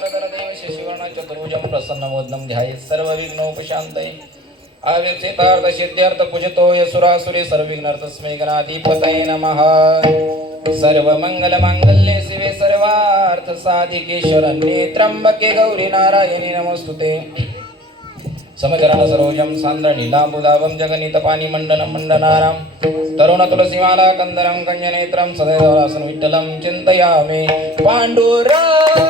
वरदर देव शशिवर्ण चतुर्भुजं प्रसन्नवदनं ध्यायेत् सर्वविघ्नोपशान्तये अव्यक्तार्थ सिद्ध्यर्थ पूजितो यसुरासुरे सर्वविघ्नर्तस्मै गणाधिपतये नमः। सर्वमंगलमांगल्ये शिवे सर्वार्थ साधिके शरण्ये त्र्यंबके गौरी नारायणी नमोस्तुते। समचरण सरोजं सान्द्र नीलाम्बुदाभं जगन्नितपानि मण्डनं मण्डनानां तरुण तुलसीमाला कंदरं कन्यनेत्रं सदैवासनं विठ्ठलं चिन्तयामि पाण्डुरंग।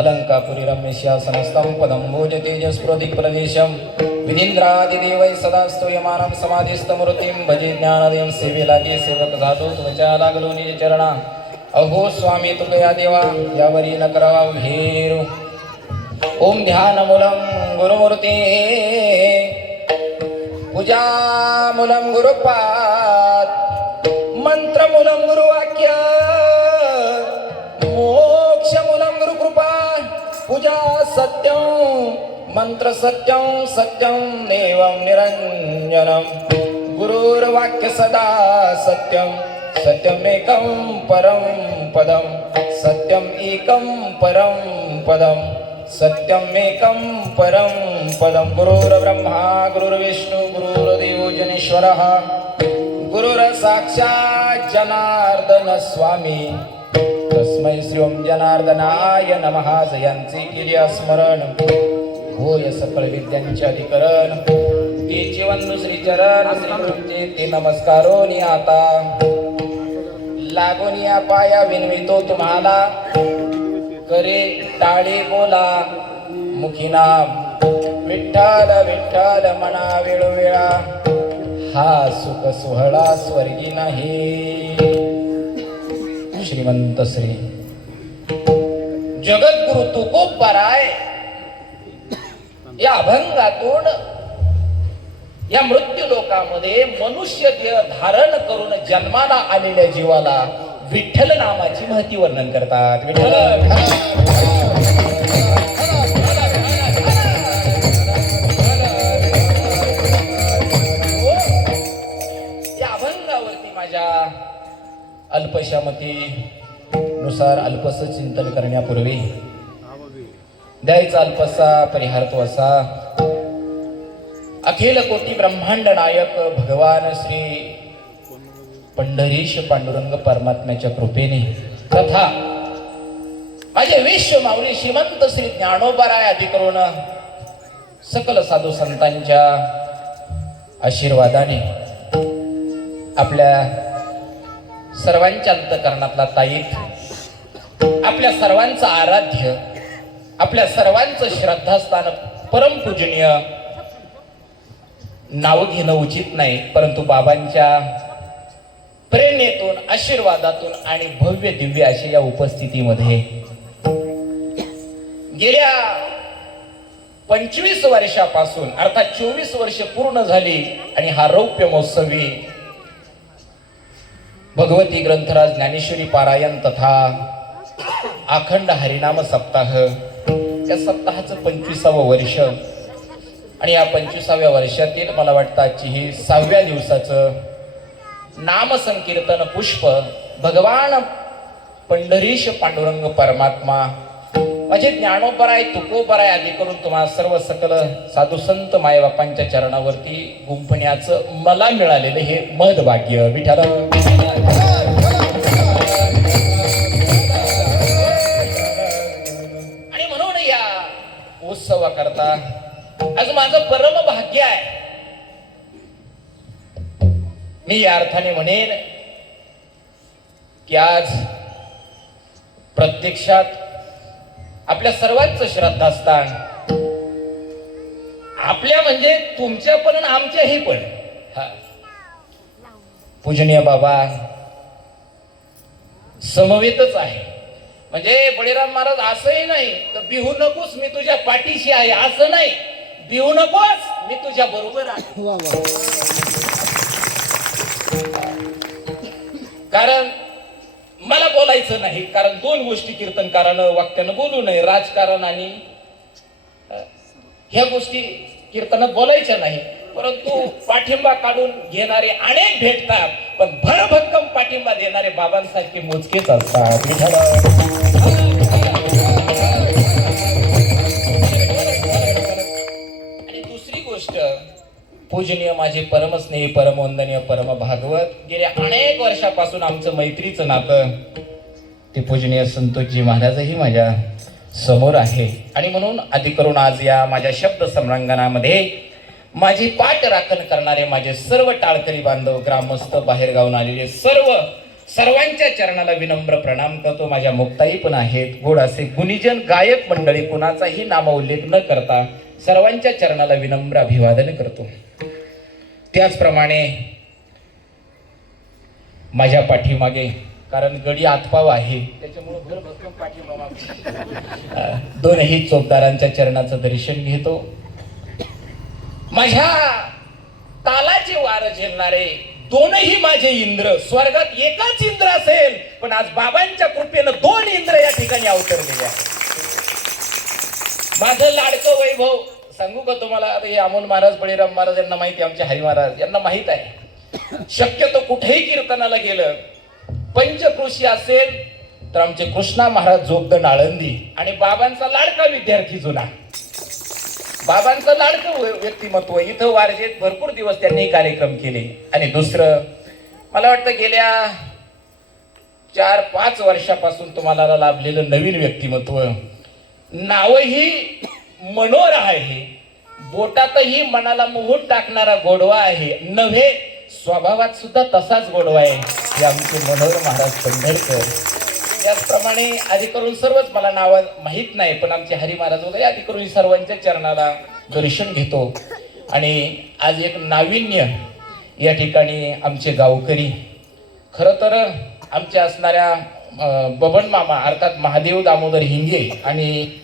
अलंकापुरी रम्यस्यासनस्तं पदं भोज तेजस्प्रोदिक्प्रदेशं विधीन्द्रादिदेवैः सदा स्तूयमानं समाधिस्थमूर्तिं भजे ज्ञानदेवं सेवे लागे सेवक झालो तुमच्या लागलो निज चरणा। अहो स्वामी तुकया देवा यावरी न करावा घेरू। ओम ध्यानमूलं गुरुमूर्ते पूजामूलं गुरुपाद मंत्रमूलं गुरुवाक्य मोक्षमूलं गुरुकृपा पूजा सत्यं मंत्र सत्यं सत्यं देवं निरंजनं गुरुर्वाक्य सदा सत्यं सत्यमेकं परं पदं सत्यम् एकं परं पदं सत्यमेकं परं पदं। गुरुर्ब्रह्मा गुरुर्विष्णु गुरुर्देवो जनेश्वरः गुरुर्साक्षात् जनार्दन स्वामी तस्मै श्री ओम जनार्दनाय नमः। जयांचे केले स्मरण होय सकळ विद्यांचे अधिकरण तेचे वंदू श्री चरण श्री ते नमस्कारोनी आता लागून या पाया विनवितो तुम्हाला करे टाळे बोला मुखी नाम विठ्ठल विठ्ठल मना वेळोवेळा हा सुख सोहळा स्वर्गी नाही। श्रीमंत श्री जगद्गुरु तुकोबाराय या अभंगातून या मृत्यू लोकामध्ये मनुष्य देह धारण करून जन्माला आलेल्या जीवाला विठ्ठल नामाची महती वर्णन करतात। विठ्ठल या अभंगावरती माझ्या अल्पशा मती नुसार अल्पस चिंतन करण्यापूर्वी द्यायचा अल्पसा परिहार तो असा अखिल कोटी ब्रह्मांड नायक भगवान श्री पंढरीश पांडुरंग परमात्म्याच्या कृपेने तथा माझे विश्व माऊली श्रीमंत श्री ज्ञानोबाराय आदी करून सकल साधू संतांच्या आशीर्वादाने आपल्या सर्वांच्या अंतःकरणातला ताईत, आपल्या सर्वांचं आराध्य, आपल्या सर्वांचं श्रद्धास्थान परमपूजनीय नाव घेणं उचित नाही, परंतु बाबांच्या प्रेरणेतून, आशीर्वादातून आणि भव्य दिव्य अशा या उपस्थितीमध्ये गेल्या 25 वर्षापासून अर्थात 24 वर्ष पूर्ण झाली आणि हा रौप्य महोत्सवी भगवती ग्रंथराज ज्ञानेश्वरी पारायण तथा अखंड हरिनाम सप्ताह या सप्ताहाचं 25वं वर्ष आणि या 25व्या वर्षातील मला वाटतं आजची ही 6व्या दिवसाचं नाम संकीर्तन पुष्प भगवान पंढरीश पांडुरंग परमात्मा माझे ज्ञानोबराय तुकोबराय आदी करून तुम्हाला सर्व सकल साधू संत मायबापांच्या चरणावरती गुंफण्याचं मला मिळालेलं हे महद्भाग्य विठ्ठल. आणि म्हणून या उत्सवाकरता आज माझं परम भाग्य आहे. मी या अर्थाने म्हणेन की आज प्रत्यक्षात आपल्या सर्वांचं श्रद्धास्थान आपल्या म्हणजे तुमच्या पण आणि आमच्याही पण पूजनीय बाबा समवेतच आहे. म्हणजे बळीराम महाराज असंही नाही तर बिहू नकोस मी तुझ्या पाठीशी आहे असं नाही, बिहू नकोस मी तुझ्या बरोबर आहे. कारण मला बोलायचं नाही, कारण दोन गोष्टी कीर्तनकारानं वाक्यानं बोलू नये, राजकारण आणि ह्या गोष्टी कीर्तनात बोलायच्या नाही. परंतु पाठिंबा काढून घेणारे अनेक भेटतात, पण भरभक्कम पाठिंबा देणारे बाबांसारखे मोजकेच असतात. आणि दुसरी गोष्ट पूजनीय माझे परमस्नेही परमवंदनीय परम भागवत गेल्या अनेक वर्षापासून आमचं मैत्रीचं नातं ते पूजनीय संतोषजी महाराजही माझ्या समोर आहे. आणि म्हणून आधी करून आज या माझ्या शब्द सम्रांगणामध्ये माझी पाठ राखण करणारे माझे सर्व टाळकरी बांधव ग्रामस्थ बाहेर गावून आलेले सर्वांच्या चरणाला विनम्र प्रणाम करतो. माझ्या मुक्ताई पण आहेत, गोड असे गुणीजन गायक मंडळी कुणाचाही नाम उल्लेख न करता सर्वांच्या चरणाला विनम्र अभिवादन करतो. त्याचप्रमाणे माझ्या पाठीमागे कारण गडी आतपाव आहे त्याच्यामुळे भरभक्कम पाठीमागे दोनही चोपदारांच्या चरणाचं दर्शन घेतो. माझ्या तालाचे वार झेलणारे दोनही माझे इंद्र, स्वर्गात एकच इंद्र असेल पण आज बाबांच्या कृपेनं 2 इंद्र या ठिकाणी अवतरलेले आहेत. माझं लाडकं वैभव सांगू का तुम्हाला, आता हे अमोल महाराज बळीराम महाराज यांना माहिती, आमचे हरी महाराज यांना माहित आहे. शक्यतो कुठेही कीर्तनाला गेलं पंचकृषी असेल तर आमचे कृष्णा महाराज जोगदंड आळंदी आणि बाबांचा लाडका विद्यार्थी जुना, बाबांचं लाडकं व्यक्तिमत्व इथं वारजेत भरपूर दिवस त्यांनी कार्यक्रम केले. आणि दुसरं मला वाटतं गेल्या 4-5 वर्षापासून तुम्हाला लाभलेलं नवीन व्यक्तिमत्व, नावही मनोहर आहे, बोटातही मनाला मोहून टाकणारा गोडवा आहे, नव्हे स्वभावात सुद्धा तसाच गोडवा आहे, हे आमचे मनोहर महाराज पंढरकर. त्याचप्रमाणे आधी करून सर्वच मला नाव माहीत नाही पण आमचे हरी महाराज वगैरे आधी करून सर्वांच्या चरणाला दर्शन घेतो. आणि आज एक नाविन्य या ठिकाणी आमचे गावकरी, खरं तर आमच्या असणाऱ्या बबन मामा अर्थात महादेव दामोदर हिंगे आणि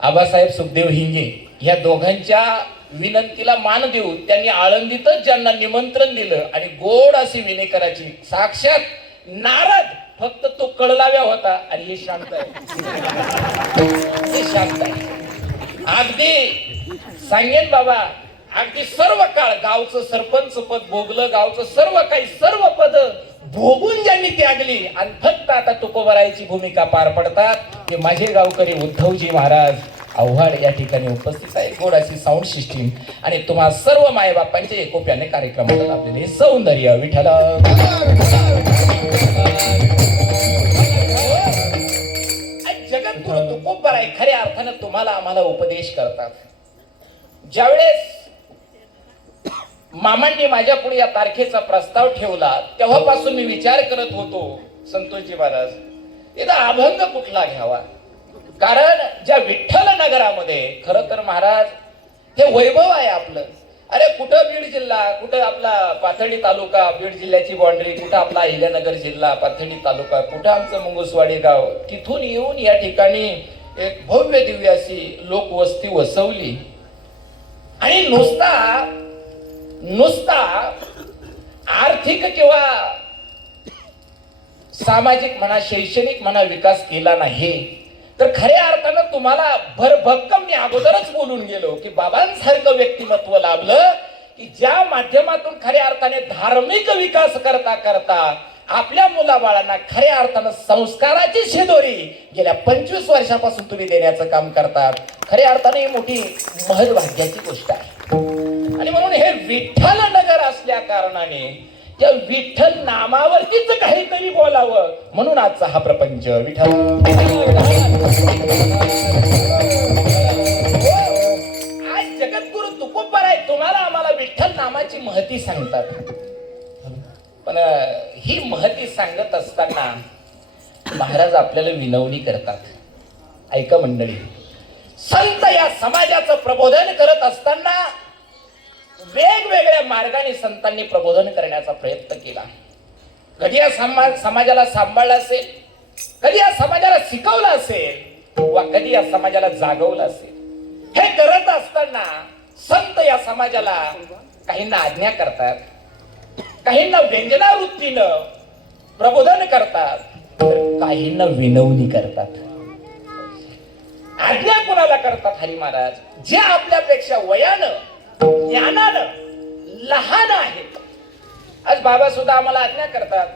आबासाहेब सुखदेव हिंगे ह्या दोघांच्या विनंतीला मान देऊन त्यांनी आळंदीतच ज्यांना निमंत्रण दिलं आणि गोड अशी विनय करायची. साक्षात नारद, फक्त तो कळलाव्या होता आणि हे शांत आहे, हे शांत आहे. अगदी सांगेन बाबा, अगदी सर्व काळ गावचं सरपंच पद भोगलं, गावचं सर्व पद भोगून ज्यांनी त्यागली आणि फक्त आता तुकोबरायची भूमिका पार पडतात ते माझे गावकरी उद्धवजी महाराज आव्हाड या ठिकाणी उपस्थित आहे. गोड अशी साऊंड सिस्टीम आणि तुम्हा सर्व मायबापांच्या एकोप्याने कार्यक्रमाला लाभलेले सौंदर्य विठ्ठल. जगद्गुरु तुकोबर आहे खऱ्या अर्थानं तुम्हाला आम्हाला उपदेश करतात. ज्यावेळेस मामांनी माझ्या पुढे या तारखेचा प्रस्ताव ठेवला तेव्हापासून मी विचार करत होतो संतोषजी महाराज इथं अभंग कुठला घ्यावा. कारण ज्या विठ्ठल नगरामध्ये खरं तर महाराज हे वैभव आहे आपलं. अरे कुठं बीड जिल्हा, कुठं आपला पाथर्डी तालुका बीड जिल्ह्याची बाउंड्री, कुठं आपला अहिल्यानगर जिल्हा पाथर्डी तालुका, कुठं आमचं मुंगुसवाडी गाव. तिथून येऊन या ठिकाणी एक भव्य दिव्य अशी लोकवस्ती वसवली आणि नुसता आर्थिक किंवा सामाजिक म्हणा शैक्षणिक म्हणा विकास केला नाही तर खऱ्या अर्थानं तुम्हाला भरभक्कम मी अगोदरच बोलून गेलो की बाबांसारखं व्यक्तिमत्व लाभलं की ज्या माध्यमातून खऱ्या अर्थाने धार्मिक विकास करता करता आपल्या मुलाबाळांना खऱ्या अर्थानं संस्काराची शिदोरी गेल्या 25 वर्षापासून तुम्ही देण्याचं काम करतात. खऱ्या अर्थाने ही मोठी महत्त्वाची गोष्ट आहे. आणि म्हणून हे विठ्ठल नगर असल्या कारणाने त्या विठ्ठल नामावरतीच काहीतरी बोलावं म्हणून आजचा हा प्रपंच. विठ्ठल आज जगद्गुरु तुकोबर आहे तुम्हाला आम्हाला विठ्ठल नामाची महती सांगतात. पण ही महती सांगत असताना महाराज आपल्याला विनवणी करतात. ऐका मंडळी, संत या समाजाचं प्रबोधन करत असताना वेगवेगळ्या मार्गाने संतांनी प्रबोधन करण्याचा प्रयत्न केला. कधी या समाजाला सांभाळलं असेल, कधी या समाजाला शिकवलं असेल वा कधी या समाजाला जागवलं असेल. हे करत असताना संत या समाजाला काहींना आज्ञा करतात, काहींना व्यंजनावृत्तीनं प्रबोधन करतात, तर काहींना विनवणी करतात. आज्ञा कोणाला करतात हरी महाराज? जे आपल्यापेक्षा वयानं ज्ञानानं लहान आहेत. आज बाबा सुद्धा आम्हाला आज्ञा करतात,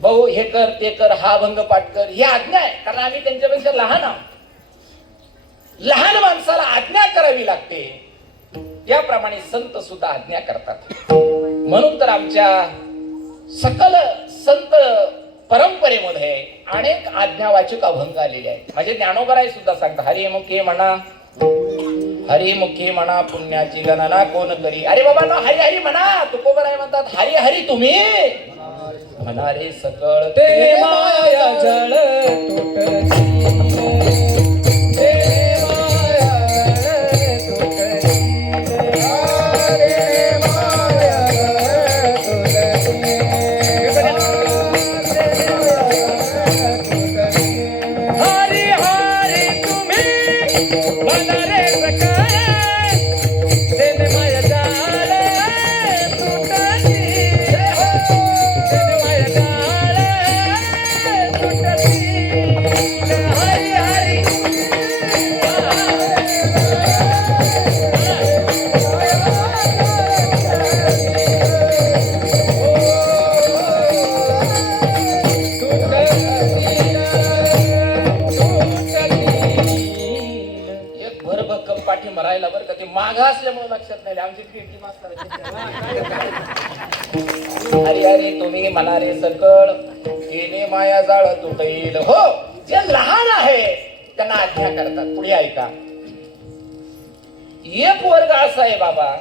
भाऊ हे कर ते कर, हा अभंग पाठ कर. ही आज्ञा आहे कारण आम्ही त्यांच्यापेक्षा लहान आहोत. लहान माणसाला आज्ञा करावी लागते त्याप्रमाणे संत सुद्धा आज्ञा करतात. म्हणून तर आमच्या सकल संत परंपरेमध्ये अनेक आज्ञावाचक अभंग आलेले आहेत. माझे ज्ञानोबराय सुद्धा सांगतात, हरिमुखे म्हणा हरिमुखी म्हणा पुण्याची गणना कोण करी. अरे बाबा ना हरी हरी म्हणा. तुकोबराय म्हणतात हरी हरी तुम्ही म्हणा रे सकळ ते माया जळ हरी हरी तुम्ही म्हणा रे सकळ केने माया जाळ तुटईल. हो, जे लहान आहे त्यांना आज्ञा करतात. पुढे ऐका, एक वर्ग असा आहे बाबा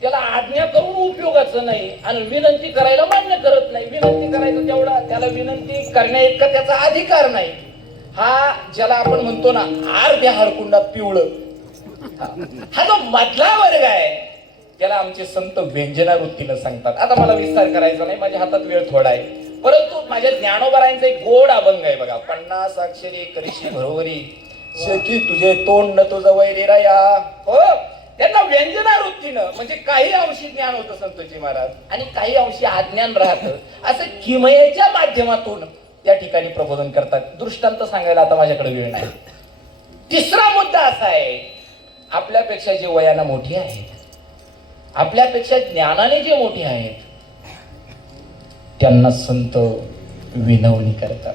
त्याला आज्ञा करून उपयोगाचं नाही आणि विनंती करायला मान्य करत नाही. विनंती करायचं तेवढा त्याला विनंती करण्या इतका त्याचा अधिकार नाही. हा ज्याला आपण म्हणतो ना अर्ध्या हरकुंडात पिवळं, हा जो मधला वर्ग आहे त्याला आमचे संत व्यंजनावृत्तीनं सांगतात. आता मला विस्तार करायचा नाही, माझ्या हातात वेळ थोडा आहे, परंतु माझ्या ज्ञानोबरायांचा एक गोड अभंग आहे बघा. 50 अक्षरी करशी भरोवरी शेकी तुझे तोंड न तुझं वैरेराया. हो, त्यांना व्यंजनावृत्तीनं म्हणजे काही अंशी ज्ञान होतं संतोषी महाराज आणि काही अंशी अज्ञान राहतं. असं किमयेच्या माध्यमातून त्या ठिकाणी प्रबोधन करतात. दृष्टांत सांगायला आता माझ्याकडे वेळ नाही. तिसरा मुद्दा असा आहे, आपल्यापेक्षा जे वयानं मोठी आहेत, आपल्यापेक्षा ज्ञानाने जे मोठे आहेत त्यांना संत विनवणी करतात.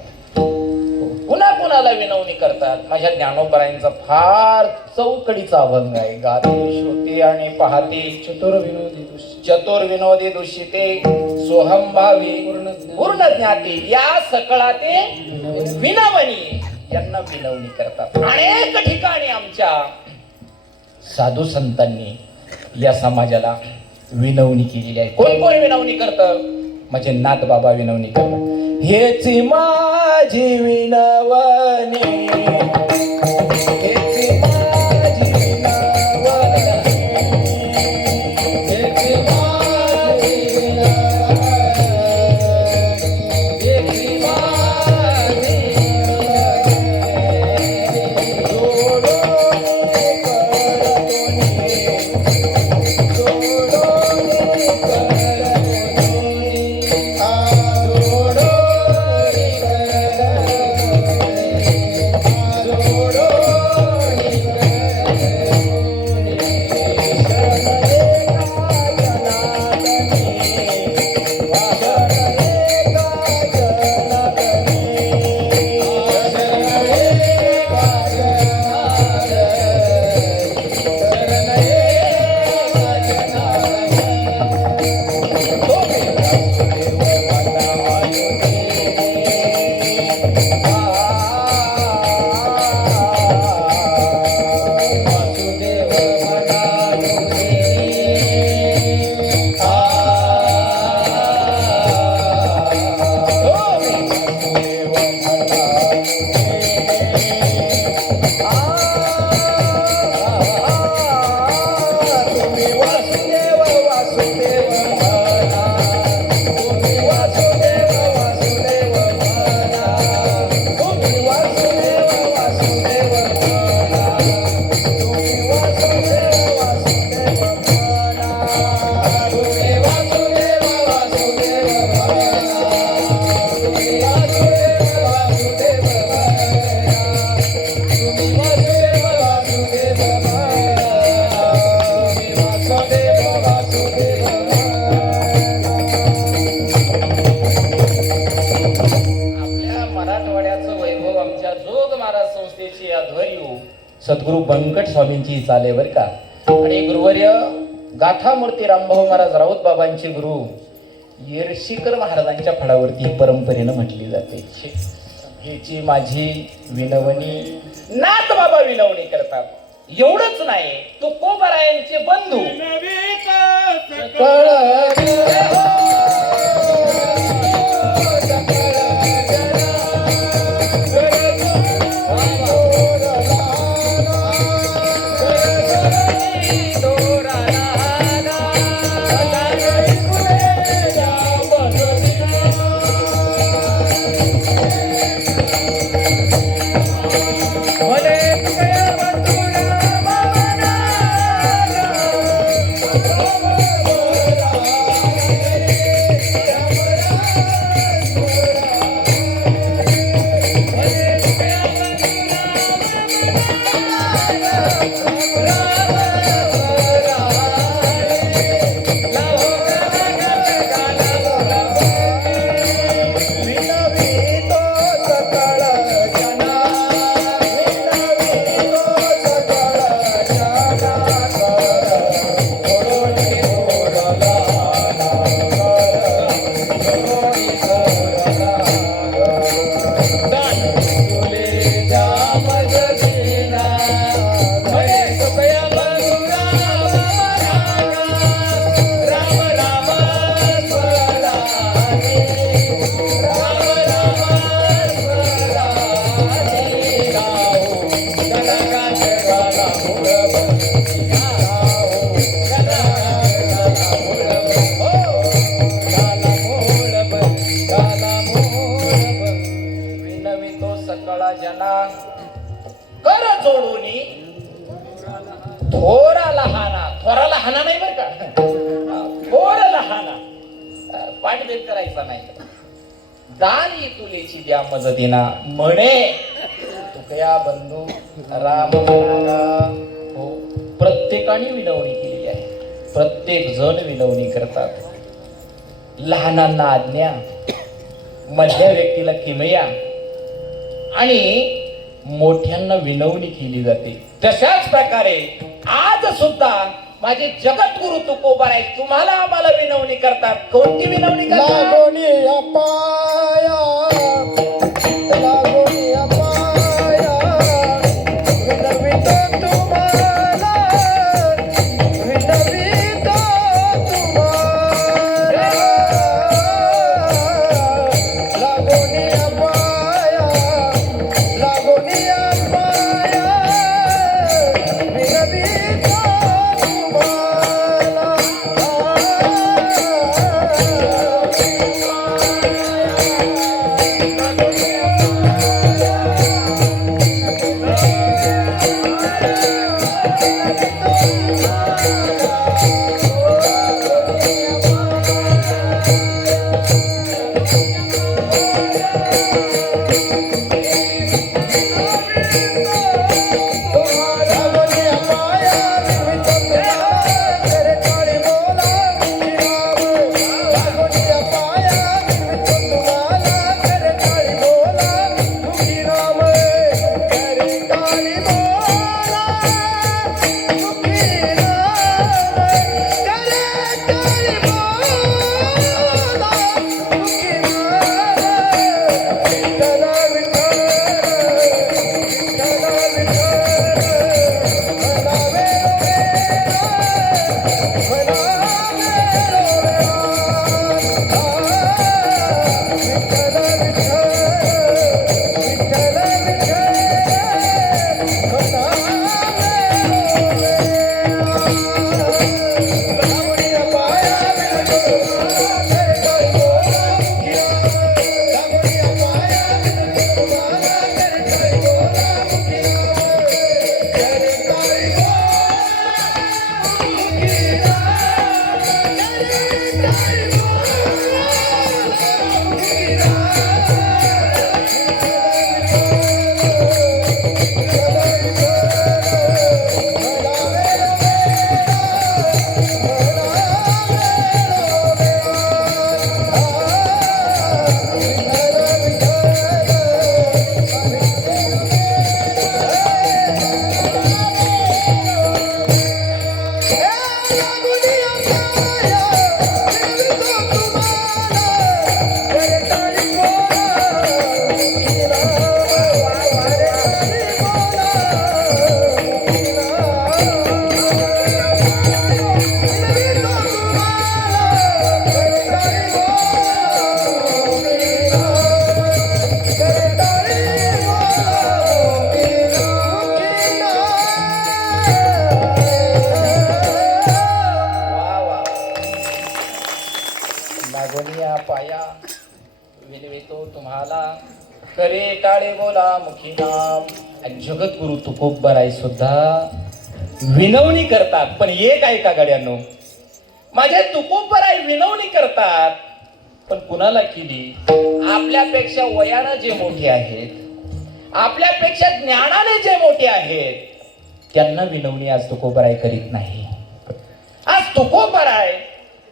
पुन्हा कुणाला विनवणी करतात. माझ्या ज्ञानोबरायांचा फार चौकडीचा अभंग आहे. गाते श्रुती आणि पाहते चतुर विनोदी दूषिते सोहम भावी पूर्ण ज्ञाती या सकळा ते विनवणी यांना विनवणी करतात. अनेक ठिकाणी आमच्या साधू संतांनी या समाजाला विनवणी केलेली आहे. कोण कोण विनवणी करतं? माझे नाथ बाबा विनवणी करतात. हेची माझी विनवणी, हेची माझी विनवणी, हेची माझी विनवणी, हेची माझी सद्गुरु बंकट स्वामींची चाले बर का. आणि गुरुवर्य गाथा मूर्ती रामभाऊ महाराज राऊत बाबांचे गुरु येरशीकर महाराजांच्या फळावरती परंपरेनं म्हटली जाते. हेची माझी विनवणी नाथ बाबा विनवणी करतात. एवढंच नाही, तुकोबरायांचे बंधू थोरा लहाना, थोरा लहाना नाही बर का, थोर लहाना पाठभेद करायचा नाही. दानी तुलेची द्या मजदिना म्हणे तुकया बंधू राम. हो, प्रत्येकाने विनवणी केली आहे. प्रत्येक जण विनवणी करतात. लहानांना आज्ञा, मधल्या व्यक्तीला किमया, आणि मोठ्यांना विनवणी केली जाते. तशाच प्रकारे आज सुद्धा माझे जगद्गुरु तुकोबाराय तुम्हाला आम्हाला विनवणी करतात. कोणती विनवणी करतात? लागोनी अपाया लागोनी अपाया विनवितो तुम्हाला विनवितो तुम्हाला लागोनी अपाया लागोनी अपाया विनवितो लागोनिया पाया विनवितो तुम्हाला करे टाळे बोला मुखी नाम. आणि जगद्गुरु तुकोबाराय सुद्धा विनवणी करतात. पण एक ऐका गड्यांनो, माझे तुकोबाराय विनवणी करतात पण कुणाला केली? आपल्यापेक्षा वयानं जे मोठे आहेत, आपल्यापेक्षा ज्ञानाने जे मोठे आहेत त्यांना विनवणी आज तुकोबाराय करीत नाही. आज तुकोबाराय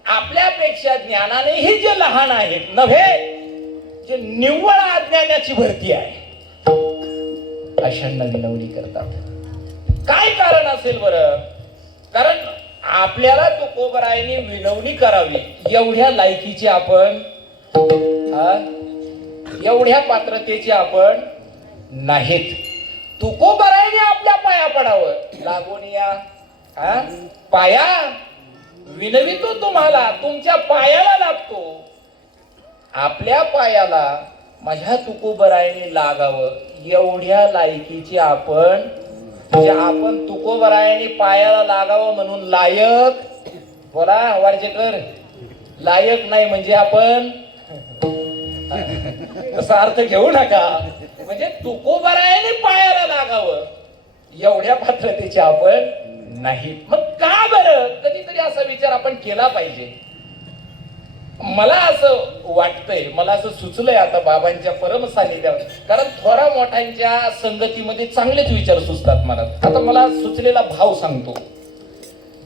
आपल्यापेक्षा ज्ञानानेही जे लहान आहेत नव्हे, जे निव्वळ अज्ञानाची भरती आहे अशांना विनवणी करतात. काय कारण असेल बरं? कारण आपल्याला तुकोबारायने विनवणी करावी एवढ्या लायकीचे आपण, एवढ्या पात्रतेचे आपण नाहीत. तुकोबारायने आपल्या पाया पडावं. लागोनिया पाया विनवितो तुम्हाला, तुमच्या पायाला लागतो. आपल्या पायाला माझ्या तुकोबारायने लागावं एवढ्या लायकीचे आपण, म्हणजे आपण तुकोबारायने पायाला लागावं म्हणून लायक, बोला वारजेकर, लायक नाही म्हणजे आपण तसा अर्थ घेऊ नका. म्हणजे तुकोबारायने पायाला लागावं एवढ्या पात्रतेचे आपण नाही. मग का बरं? कधीतरी असा विचार आपण केला पाहिजे. मला असं वाटतंय, मला असं सुचलंय आता बाबांच्या परम सानिध्यावर, कारण थोरा मोठ्यांच्या संगतीमध्ये चांगलेच विचार सुचतात मला. आता मला सुचलेला भाव सांगतो.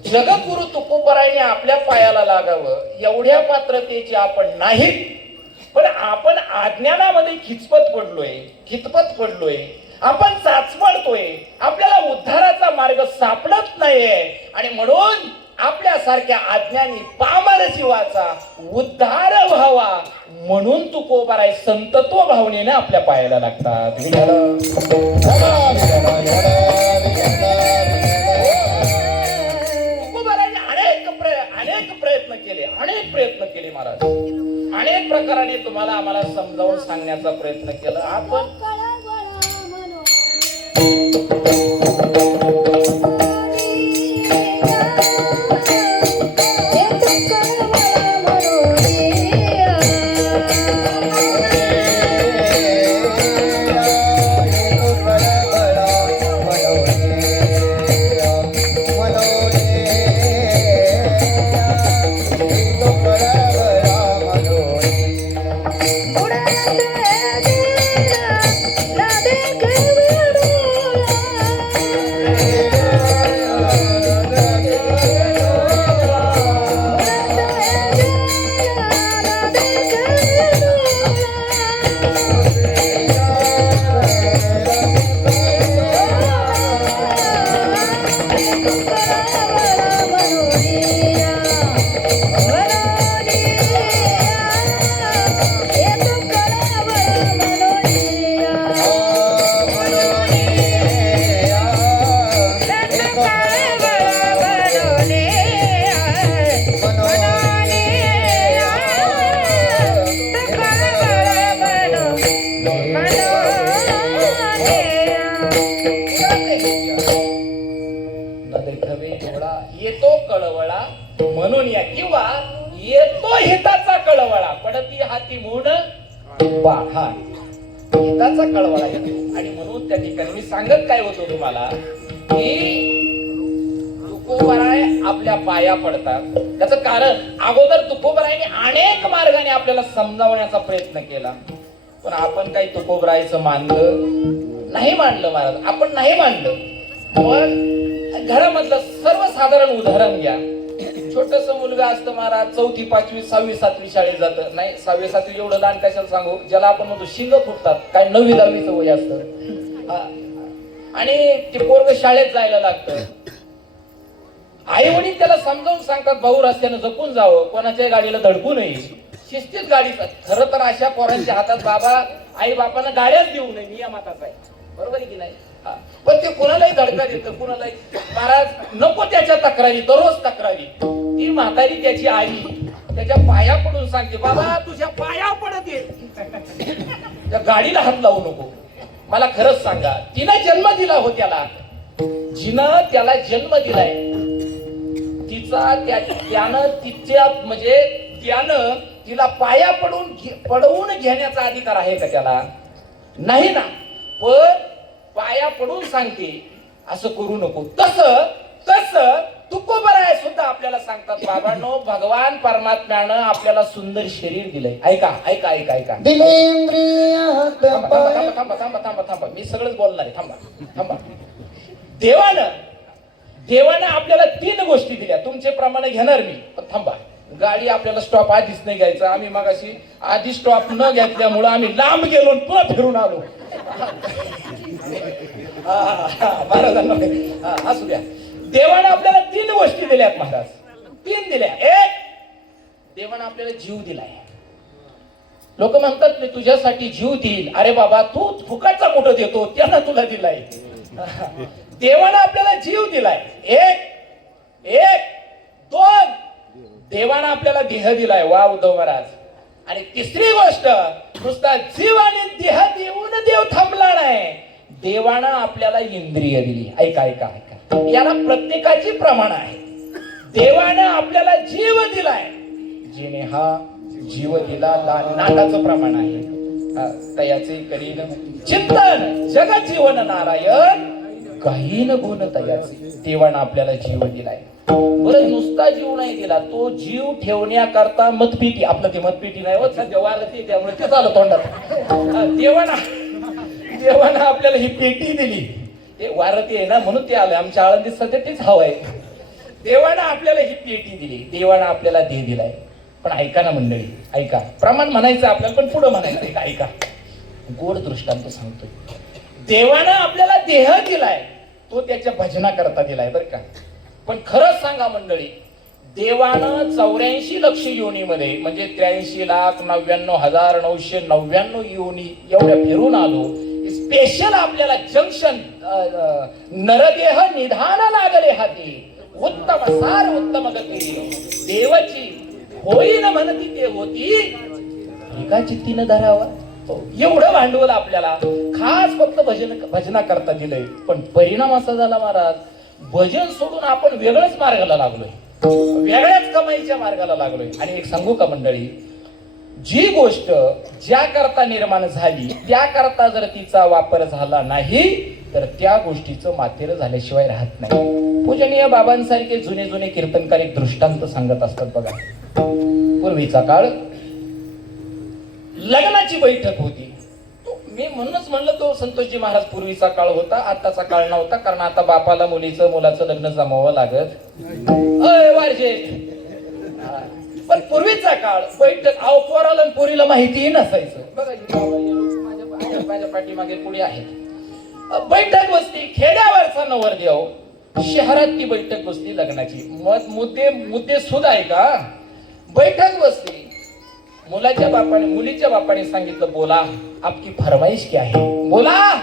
जगद्गुरु तुकोबारायने आपल्या पायाला लागावं एवढ्या पात्रतेचे आपण नाहीत पण आपण अज्ञानामध्ये खितपत पडलोय, आपण चाचपडतोय, आपल्याला उद्धाराचा मार्ग सापडत नाहीये आणि म्हणून आपल्यासारख्या अज्ञानी पामर जीवाचा उद्धार व्हावा म्हणून तुकोबाराय संतत्व भावनेने आपल्या पायाला लागतात. अनेक प्रयत्न केले महाराज, अनेक प्रकाराने तुम्हाला आम्हाला समजावून सांगण्याचा प्रयत्न केला. आपण येतो कळवळा म्हणून या, किंवा येतो हिताचा कळवळा पडती हाती मूड हा हिताचा कळवळा येतो. आणि म्हणून त्या ठिकाणी मी सांगत काय होतो तुम्हाला की तुकोबाराय आपल्या पाया पडतात. त्याचं कारण अगोदर तुकोबारायने अनेक मार्गाने आपल्याला समजावण्याचा प्रयत्न केला, पण आपण काही तुकोबारायचं मानलं महाराज, आपण नाही मानलं. पण घरामधलं सर्वसाधारण उदाहरण घ्या. छोटस मुलगा असतं महाराज, 4थी 5वी 6वी 7वी शाळेत जातं. नाही 6वी 7वी एवढं लहान कशाला सांगू, ज्याला आपण म्हणतो शिंग फुटतात, काय 9वी 10वीचं वय असतं आणि ते पोरग शाळेत जायला लागतं. आई वडील त्याला समजावून सांगतात, भाऊ रस्त्यानं जपून जावं, कोणाच्या गाडीला धडकू नये, शिस्तीत गाडी. खरं तर अशा पोरांच्या हातात बाबा आई बापांना गाड्याच देऊ नये नियमाताच आहे, बरोबर आहे की नाही. पण ते कोणालाही धडका देतं, कुणालाही. महाराज नको त्याच्या तक्रारी, दररोज तक्रारी. ती म्हातारी त्याची आई त्याच्या पाया पडून सांगते, बाबा तुझ्या पाया पडत ये, त्या गाडीला हात लावू नको. मला खरंच सांगा, तिनं जन्म दिला हो त्याला, जिनं त्याला जन्म दिलाय, त्यानं तिच्या म्हणजे त्यानं तिला पाया पडवून घेण्याचा अधिकार आहे का त्याला? नाही ना. पण पाया पडून सांगते असं करू नको. तसं तुकोबाराय सुद्धा आपल्याला सांगतात, बाबांनो भगवान परमात्म्यानं आपल्याला सुंदर शरीर दिलंय. ऐका ऐका ऐका ऐका थांबा, मी सगळंच बोलणार आहे. थांबा. देवानं आपल्याला 3 गोष्टी दिल्या. तुमचे प्रमाणे घेणार मी, पण थांबा. गाडी आपल्याला स्टॉप आधीच नाही घ्यायचा. आम्ही मगाशी आधी स्टॉप न घेतल्यामुळं आम्ही लांब गेलो पुन्हा फिरून आलो. असू द्या. देवाने आपल्याला 3 गोष्टी दिल्यात महाराज, 3 दिल्या. एक, देवाने आपल्याला जीव दिलाय. लोक म्हणतात मी तुझ्यासाठी जीव देईल. अरे बाबा तू फुकटचा कुठं देतो, त्यानं तुला दिलाय. देवानं आपल्याला जीव दिलाय. एक 2 देवानं आपल्याला देह दिलाय. वा उद्धव महाराज. आणि तिसरी गोष्ट, नुसता जीव आणि देह देऊन देव थांबला नाही, देवानं आपल्याला इंद्रिय दिली. ऐका ऐका ऐका, याला प्रत्येकाची प्रमाण आहे. देवानं आपल्याला जीव दिलाय, जिने हा जीव दिला नाटाचं प्रमाण आहे. तयाचे करीन चिंतन जगत जीवन नारायण, काही न गुण तयाचे. देवानं आपल्याला जीव दिलाय. बरं नुसता जीव नाही दिला, तो जीव ठेवण्याकरता मतपेटी, आपलं ते मतपेटी नाही होत सध्या वारती, त्यामुळे ते चालू तोंडात. देवानं आपल्याला ही पेटी दिली. ते वारती आहे ना म्हणून ते आलं. आमच्या आळंदीत सध्या तेच हवं आहे. देवानं आपल्याला ही पेटी दिली, देवानं आपल्याला देह दिलाय. पण ऐका ना मंडळी, ऐका. प्रमाण म्हणायचं आपल्याला, पण पुढं म्हणायचं. ऐका, गोड दृष्टांत सांगतोय. देवानं आपल्याला देह दिलाय, तो त्याच्या भजना करता दिलाय बरं का. पण खरंच सांगा मंडळी, देवानं 84 लक्ष योनीमध्ये म्हणजे 83,99,999 योनी एवढ्या फिरून आलो. स्पेशल आपल्याला जंक्शन नरदेह निधान लागले हाती, उत्तम सार उत्तम गती देवाची होईन म्हणती ते होती, एका चित्तीनं धरावा. एवढं भांडवल आपल्याला खास फक्त भजना करता दिलंय. पण परिणाम असा झाला महाराज, भजन सोडून आपण वेगळ्याच मार्गाला लागलोय, वेगळ्याच कमाईच्या मार्गाला लागलोय. आणि एक सांगू का मंडळी, जी गोष्ट ज्या करता निर्माण झाली त्या करता जर तिचा वापर झाला नाही तर त्या गोष्टीचं मातेर झाल्याशिवाय राहत नाही. पूजनीय बाबांसारखे जुने जुने कीर्तनकार एक दृष्टांत सांगत असतात बघा. पूर्वीचा काळ लग्नाची बैठक होती. मी म्हणूनच म्हणलं तो संतोषजी महाराज पूर्वीचा काळ होता, आताचा काळ नव्हता. कारण आता बापाला मुलाचं लग्न जमावं लागत. वारजे पण पूर्वीचा काळ बैठक, अहो पोराला पोरीला माहितीही नसायचं बघा. माझ्या पाठीमागे पुढे आहेत. बैठक बसती खेड्यावरचा नवरदेव, शहरात ती बैठक बसती लग्नाची. मुद्दे सुद्धा आहे का. बैठक बसती, मुलीच्या बापाने सांगितलं, बोला आपकी फरमाईश क्या है, बोला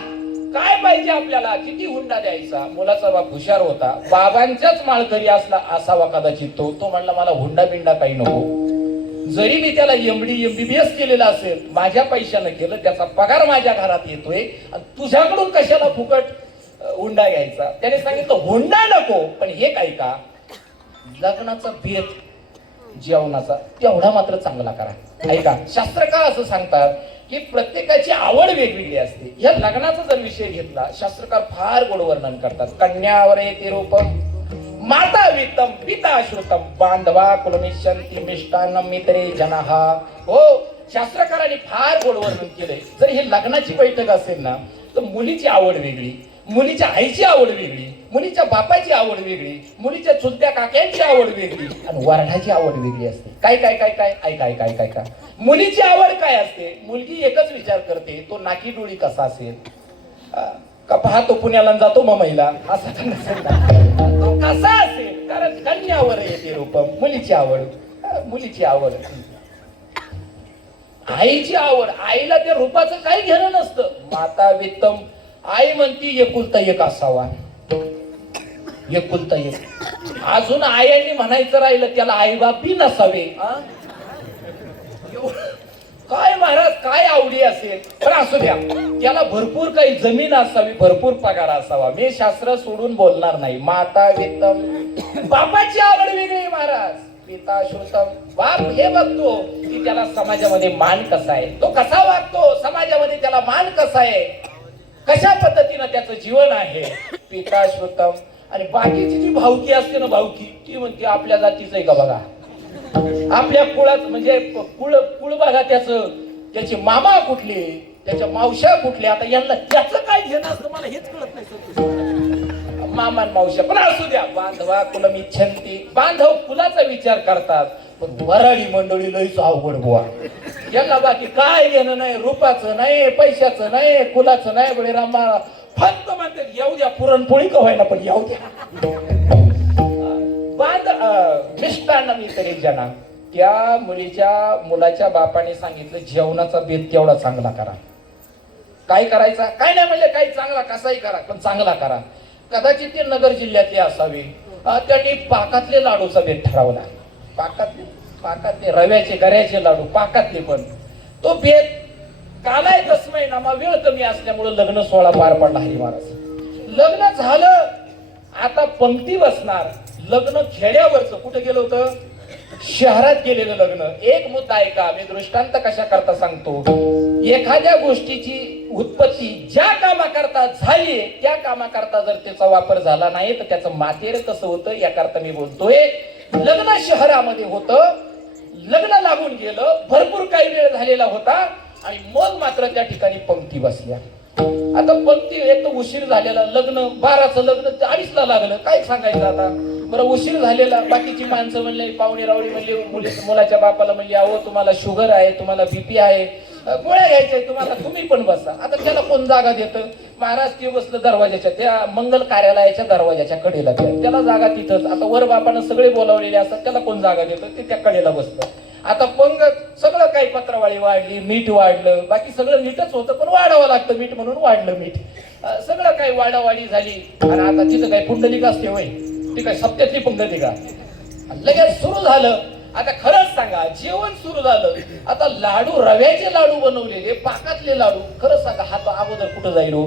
काय पाहिजे आपल्याला, किती हुंडा द्यायचा. मुलाचा बाप हुशार होता, बाबांच्याच माळकरी असावा कदाचित. तो म्हणला मला हुंडा बिंडा काही नको. जरी मी त्याला MBBS केलेला असेल, माझ्या पैशानं केलं, त्याचा पगार माझ्या घरात येतोय, आणि तुझ्याकडून कशाला फुकट हुंडा घ्यायचा. त्याने सांगितलं हुंडा नको, पण हे काय का लग्नाचा बेत जेवणाचा तेवढा मात्र चांगला करा. ऐका, शास्त्रकार असं सांगतात की प्रत्येकाची आवड वेगवेगळी असते. या लग्नाचा जर विषय घेतला, शास्त्रकार फार गोड वर्णन करतात. कन्यावर येते रूपम माता वित्तम पिता श्रुतम बांधवा कुलमिष्यंती मिष्टान्नम मित्रे जनः. हो, शास्त्रकारांनी फार गोड वर्णन केलंय. जर ही लग्नाची बैठक असेल ना, तर मुलीची आवड वेगळी, मुलीच्या आईची आवड वेगळी, मुलीच्या बापाची आवड वेगळी, मुलीच्या चुलत्या काक्यांची आवड वेगळी, आणि वरणाची आवड वेगळी असते. काय काय काय काय ऐका. मुलीची आवड काय असते, मुलगी एकच विचार करते, तो नाकी डोळी कसा असेल, का पाहतो पुण्याला जातो मुंबईला, असा तो कसा असेल. कारण कन्यावर येते रूपम, मुलीची आवड. आईची आवड, आईला त्या रूपाचं काही घेणं नसतं. माता वित्तम, आई म्हणती एकुलता एक असावा, एकुलता एक. अजून आयांनी म्हणायचं राहिलं त्याला आईबापी नसावे. काय महाराज, काय आवडी असेल, पण असू द्या, त्याला भरपूर काही जमीन असावी, भरपूर पगार असावा. मी शास्त्र सोडून बोलणार नाही. माता वित्तम, बापाची आवड वेगळी महाराज. पिता श्रुतम, बाप हे बघतो की त्याला समाजामध्ये मान कसा आहे, तो कसा वागतो, समाजामध्ये त्याला मान कसा आहे, कशा पद्धतीनं त्याचं जीवन आहे. पिता श्रुतम. आणि बाकीची जी भावकी असते ना, भावकी ती म्हणते आपल्या जातीचं आहे का बघा, आपल्या कुळात म्हणजे कुळ बघा, त्याचे मामा कुठले, त्याच्या मावश्या कुठल्या. आता यांना त्याचं काय घेणं असतं मला हेच कळत नाही. मामा मावश्या पण असू द्या, बांधवा कुलम इच्छन्ति, बांधव कुलाचा विचार करतात. पण वराडी मंडळी लईच अवघड बुवा. यांना बाकी काय घेणं नाही, रूपाचं नाही, पैशाचं नाही, कुलाचं नाही. बळीरामा फक्त म्हणतात येऊ द्या, पुरणपोळी का व्हायला पण येऊ द्या. मिष्टान्न मी तरी जना. त्या मुलाच्या बापाने सांगितलं जेवणाचा बेत तेवढा चांगला करा. काय करायचा, काय नाही म्हणले, काही चांगला कसाही करा, पण चांगला करा. कदाचित ते नगर जिल्ह्यातले असावे. त्यांनी पाकातले लाडूचा बेत ठरवला. पाकातले रव्याचे गऱ्याचे लाडू, पाकातले. पण तो बेत कालाय तस्मै नामा, वेळ कमी असल्यामुळे लग्न सोहळा पार पडला. हरी महाराज लग्न झालं, आता पंक्ती बसणार. लग्न खेड्यावरचं कुठे गेलं होतं, शहरात गेलेलं लग्न. एक मुद्दा ऐका, मी दृष्टांत कशा करता सांगतो. एखाद्या गोष्टीची उत्पत्ती ज्या कामाकरता झाली, त्या कामाकरता जर त्याचा वापर झाला नाही तर त्याचं मातेर कसं होतं याकरता मी बोलतोय. लग्न शहरामध्ये होतं, लग्न लागून गेलं, भरपूर काही वेळ झालेला होता, आणि मग मात्र त्या ठिकाणी पंक्ती बसल्या. आता पंक्ती एक तर उशीर झालेला, लग्न 12चं लग्न 40ला लागलं, काय सांगायचं आता. बरं उशीर झालेला. बाकीची माणसं म्हणले, पाहुणे रावळी म्हणले, मुलाच्या बापाला म्हणले, अहो तुम्हाला शुगर आहे, तुम्हाला बीपी आहे, गोळ्या घ्यायच्या तुम्हाला, तुम्ही पण बसा. आता त्याला कोण जागा देतं? महाराज ते बसलं दरवाजाच्या, त्या मंगल कार्यालयाच्या दरवाजाच्या कडेला, त्याला जागा तिथंच. आता वर बापानं सगळे बोलावलेले असतात, त्याला कोण जागा देतं? ते त्या कडेला बसतं. आता पंगत सगळं काही, पत्रावळी वाढली, मीठ वाढलं, बाकी सगळं नीटच होतं, पण वाढावं लागतं मीठ म्हणून वाढलं मीठ. सगळं काही वाढावाढी झाली. आणि आता तिथं काही पुंडलिक असते होय, ती काय सप्त्यातली पुंडलिका. लगेच सुरू झालं. आता खरंच सांगा, जेवण सुरू झालं. आता लाडू, रव्याचे लाडू बनवलेले, पाकातले लाडू. खरंच सांगा, हात अगोदर कुठं जाईल हो?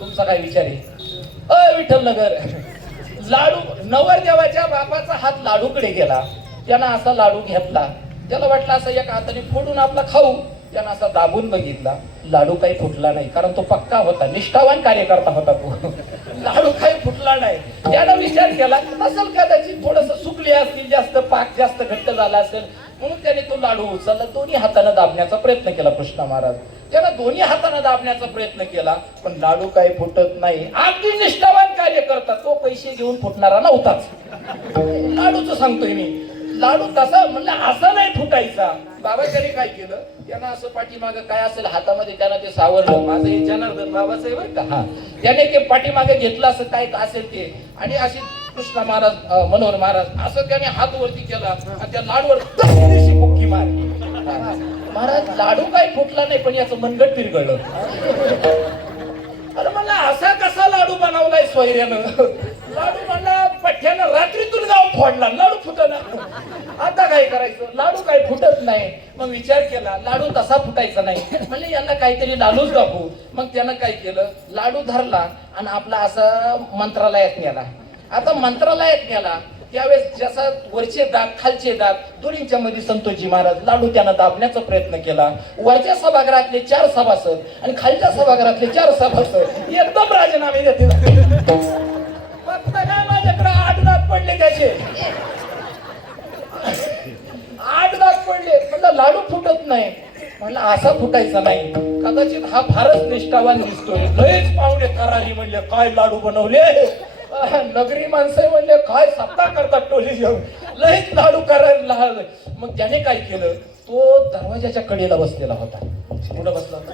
तुमचा काय विचार आहे? विठ्ठल नगर. लाडू, नवरदेवाच्या बापाचा हात लाडूकडे गेला. त्यानं असा लाडू घेतला. त्याला वाटलं असं एका हाताने फोडून आपला खाऊ. त्यानं असा दाबून बघितला, लाडू काही फुटला नाही, कारण तो पक्का होता, निष्ठावान कार्यकर्ता होता तो. लाडू काही फुटला नाही. त्यानं विचार केला, असेल कदाचित थोडस सुकले असतील, जास्त पाक जास्त घट्ट झाला असेल, म्हणून त्याने तो लाडू उचलला. दोन्ही हाताने दाबण्याचा प्रयत्न केला कृष्ण महाराज. त्यानं दोन्ही हाताने दाबण्याचा प्रयत्न केला, पण लाडू काही फुटत नाही. अगदी निष्ठावान कार्यकर्ता, तो पैसे घेऊन फुटणारा नव्हताच. लाडूच सांगतोय मी. लाडू तसा म्हणलं असा नाही फुटायचा. बाबाच्याने काय केलं, त्यानं असं पाठीमागं काय असेल हातामध्ये, त्यानं ते सावरलं. माझं हे जनार्दन बाबाचं आहे बरं का. हा, त्याने ते पाठीमागे घेतलं असं काय असेल ते, आणि अशी कृष्ण महाराज, मनोहर महाराज, असं त्याने हात वरती केला आणि त्या लाडूवर बुक्की मारली. महाराज लाडू काही फुटला नाही, पण याचं मनगट पिरगळलं. अरे म्हणला असा कसा लाडू बनवलाय सोयऱ्यानं? लाडू म्हणला पठ्यानं रात्रीतून गाव फोडला, लाडू फुटना. आता काय करायचं? लाडू काही फुटत नाही. मग विचार केला, लाडू तसा फुटायचा नाही. म्हणजे यांना काहीतरी लाडूच दाखवू. मग त्यानं काय केलं, लाडू धरला आणि आपला असं मंत्रालयात नेला. आता मंत्रालयात गेला त्यावेळेस जसा वरचे दात खालचे दात दोन्हीच्या मध्ये संतोषजी महाराज लाडू त्यानं दाबण्याचा प्रयत्न केला. वरच्या सभागृहातले 4 सभासद आणि खालच्या सभागृहातले 4 सभासद एकदम राजीनामे देते. फक्त काय माझ्याकडे 8 दात पडले, त्याचे 8 दात पडले. म्हणलं लाडू फुटत नाही. म्हणलं असा फुटायचा नाही. कदाचित हा फारच निष्ठावान दिसतोय. लयच पाहुणे करारी म्हणले, काय लाडू बनवले. नगरी माणसं म्हणले, काय सत्ता करतात टोली घेऊन, लयच लाडू करायला. मग त्याने काय केलं, तो दरवाजाच्या कडेला बसलेला होता. कुठं बसला होता?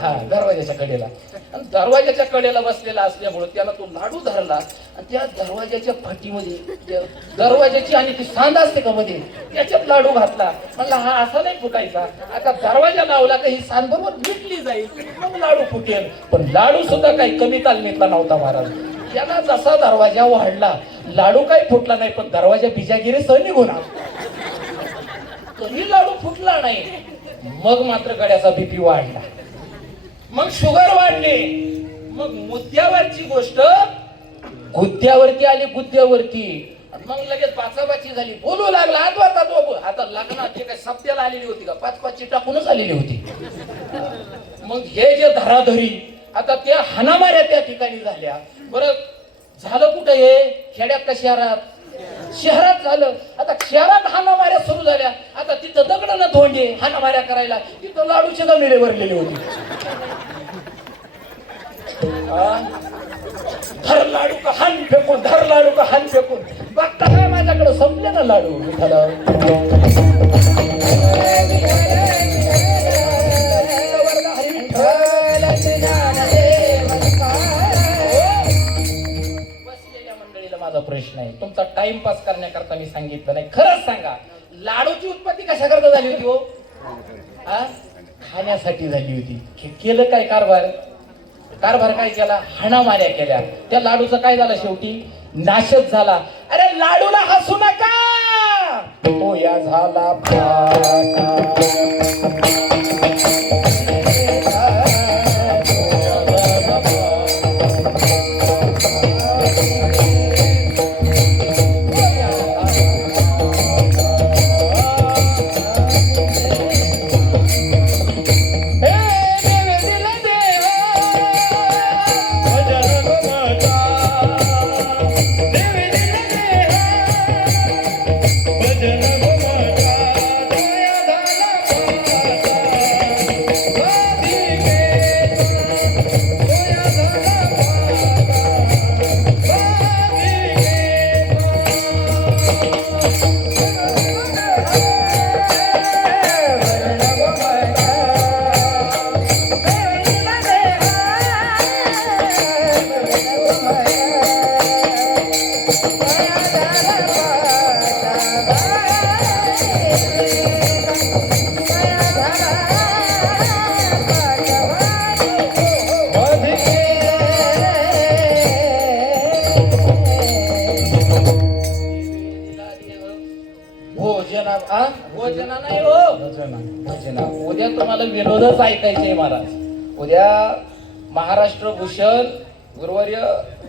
हा, दरवाजाच्या कडेला. आणि दरवाजाच्या कडेला बसलेला असल्यामुळे त्याला तो लाडू धरला आणि त्या दरवाजाच्या फाटीमध्ये, दरवाजाची आणि ती सांद असते का मध्ये, त्याच्यात लाडू घातला. म्हणला हा असा नाही फुटायचा. आता दरवाजा लावला तर ही सांद बरोबर मिटली जाईल, मग लाडू फुटेल. पण लाडू सुद्धा काही कमी तालमीतला नव्हता महाराज. याला जसा दरवाजा वाढला, लाडू काही फुटला नाही, पण दरवाजा बिजागिरी सह निघून आला. कधी लाडू फुटला नाही. मग मात्र गड्याचा बीपी वाढला, मग शुगर वाढली. मग मुद्द्यावरची गोष्ट गुद्द्यावरती आली, गुद्द्यावरती. मग लगेच बाचाबाची झाली, बोलू लागला. आता लग्नात जे काही सप्त्याला आलेली होती का, 5-5 टाकूनच आलेली होती. मग हे जे धराधरी, आता त्या हाणामाऱ्या त्या ठिकाणी झाल्या. बरं झालं कुठं हे, खेड्यात का शहरात? शहरात झालं. आता शहरात हाणामाऱ्या सुरू झाल्या. आता तिथं दगड न धोंडे हाणामाऱ्या करायला, तिथं लाडूचे गमेले भरलेले होते. धर लाडू का हान फेकून, धर लाडू का हान फेकून. बघता काय माझ्याकडे संपले ना लाडू. बसलेल्या मंडळीला माझा प्रश्न आहे, तुमचा टाइमपास करण्याकरता मी सांगितलं नाही. खरंच सांगा, लाडूची उत्पत्ती कशाकरता झाली होती हो? खाण्यासाठी झाली होती. केलं काय कारभार? कारभार काय केला? हाणामाऱ्या केल्या. त्या लाडूचं काय झालं शेवटी? नाशच झाला. अरे लाडूला हसू नका, तो या झाला भोजना भोजना नाही हो भोजना. उद्या तुम्हाला विनोदच ऐकायचे महाराज. उद्या महाराष्ट्र भूषण गुरुवर्य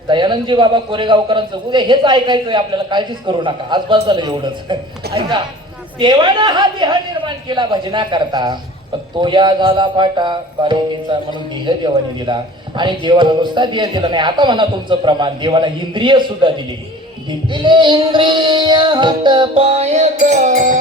दयानंदजी बाबा कोरेगावकरांचं उद्या हेच ऐकायचंय आपल्याला. काळजीच करू नका. आज बस झालं एवढंच. ऐका, देवानं हा देह निर्माण केला भजना करता, पण तो या झाला फाटा बालिकेचा म्हणून देह देवाने दिला. आणि देवाला नुसता देह दिला नाही, आता म्हणा तुमचं प्रमाण, देवाला इंद्रिय सुद्धा दिली. दिले इंद्रिय हात पाय कान.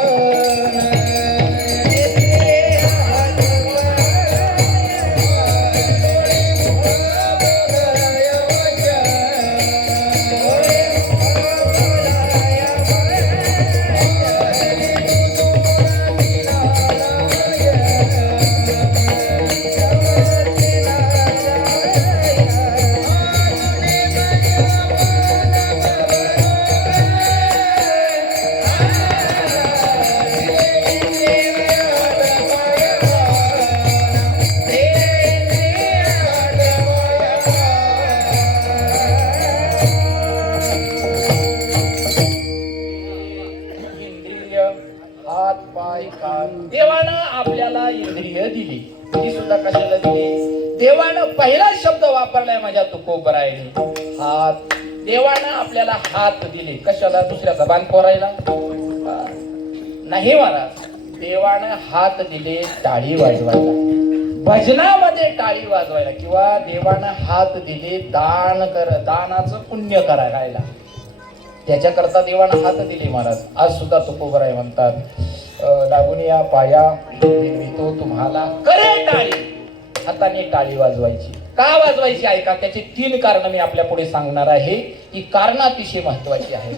देवानं आपल्याला इंद्रिय दिली. ती सुद्धा कशाला दिली? देवानं पहिला शब्द वापरलाय माझ्या तुकोबरायने, हात. देवानं आपल्याला हात दिले कशाला? दुसऱ्याचा बाण पोरायला नाही महाराज. देवानं हात दिले टाळी वाजवायला, भजनामध्ये टाळी वाजवायला, किंवा देवानं हात दिले दानाचं पुण्य करायला. त्याच्याकरता देवानं हात दिले महाराज. आज सुद्धा तुकोबराय म्हणतात, लागून या पाया मिळवितो तुम्हाला करे टाळी. हाताने टाळी वाजवायची. का वाजवायची ऐका, त्याची 3 कारण मी आपल्या पुढे सांगणार आहे. ही कारण अतिशय महत्वाची आहे.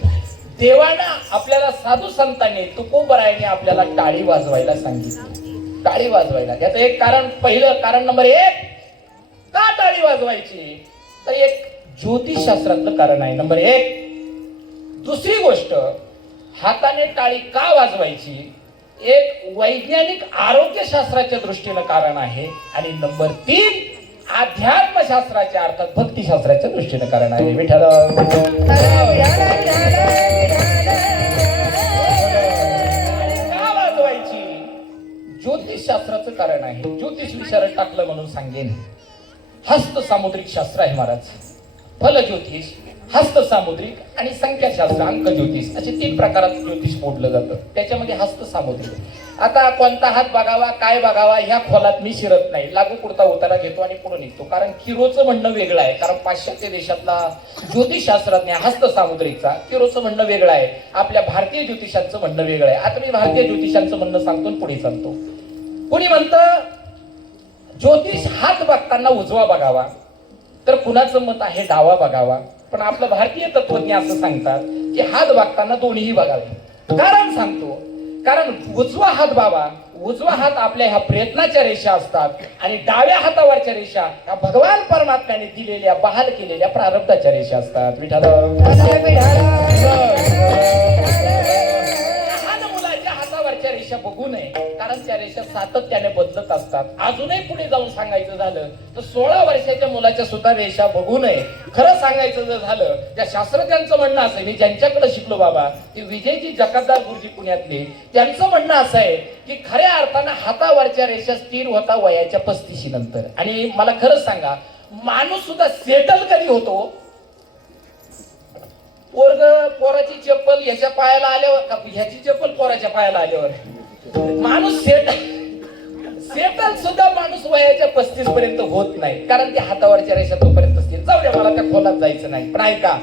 देवानं आपल्याला साधू संतांनी तुकोबरायने आपल्याला टाळी वाजवायला सांगितली. टाळी वाजवायला त्याचं एक कारण, पहिलं कारण नंबर 1, का टाळी वाजवायची? तर एक ज्योतिषशास्त्रातलं कारण आहे नंबर 1. दुसरी गोष्ट, हाताने टाळी का वाजवायची? एक वैज्ञानिक आरोग्यशास्त्राच्या दृष्टीनं कारण आहे. आणि नंबर 3, अध्यात्मशास्त्राच्या अर्थात भक्तिशास्त्राच्या दृष्टीनं कारण आहे. विठ्ठल का वाजवायची? ज्योतिषशास्त्राचं कारण आहे. ज्योतिष विशारद टाकलं म्हणून सांगेन. हस्त सामुद्रिक शास्त्र आहे महाराज. फल ज्योतिष, हस्त सामुद्रिक आणि संख्याशास्त्र, अंक ज्योतिष, असे 3 प्रकारात ज्योतिष मोडलं जातं. त्याच्यामध्ये हस्त सामुद्रिक. आता कोणता हात बघावा, काय बघावा, ह्या खोलात मी शिरत नाही. लागू कुर्ता उतारा घेतो आणि पुढे निघतो. कारण किरोचं म्हणणं वेगळं आहे. कारण पाश्चात्य देशातला ज्योतिषशास्त्रज्ञ हस्त सामुद्रिकचा, किरोचं म्हणणं वेगळं आहे. आपल्या भारतीय ज्योतिषांचं म्हणणं वेगळं आहे. आता मी भारतीय ज्योतिषांचं म्हणणं सांगतो आणि पुढे चालतो. कुणी म्हणतं ज्योतिष हात बघताना उजवा बघावा, तर कुणाचं मत आहे डावा बघावा. पण आपलं भारतीय तत्वज्ञ असं सांगतात की हात बघताना दोन्हीही बघावे. कारण सांगतो, कारण उजवा हात बाबा, उजवा हात आपल्या ह्या प्रयत्नाच्या रेषा असतात आणि डाव्या हातावरच्या रेषा ह्या भगवान परमात्म्याने दिलेल्या बहाल केलेल्या प्रारब्धाच्या रेषा असतात. विठाला मुलाच्या हातावरच्या रेषा बघू नये, कारण त्या रेषा सातत्याने बदलत असतात. अजूनही पुढे जाऊन सांगायचं झालं तर 16 वर्षाच्या मुलाच्या सुद्धा रेषा बघू नये. खरं सांगायचं जर झालं, त्या शास्त्रज्ञांचं म्हणणं असं आहे, मी ज्यांच्याकडे शिकलो बाबा ते विजयजी जकातदार गुरुजी पुण्यातले, त्यांचं म्हणणं असं आहे की खऱ्या अर्थानं हातावरच्या रेषा स्थिर होता वयाच्या 35 नंतर. आणि मला खरंच सांगा, माणूस सुद्धा सेटल कधी होतो? पोराची चप्पल ह्याच्या पायाला आल्यावर का ह्याची चप्पल पोराच्या पायाला आल्यावर माणूस सेटल सुद्धा माणूस वयाच्या 35 पर्यंत होत नाही. कारण ते हातावरच्या रेषा तोपर्यंत असतील. जाऊ द्या, मला त्या खोलात जायचं नाही. पण ऐका,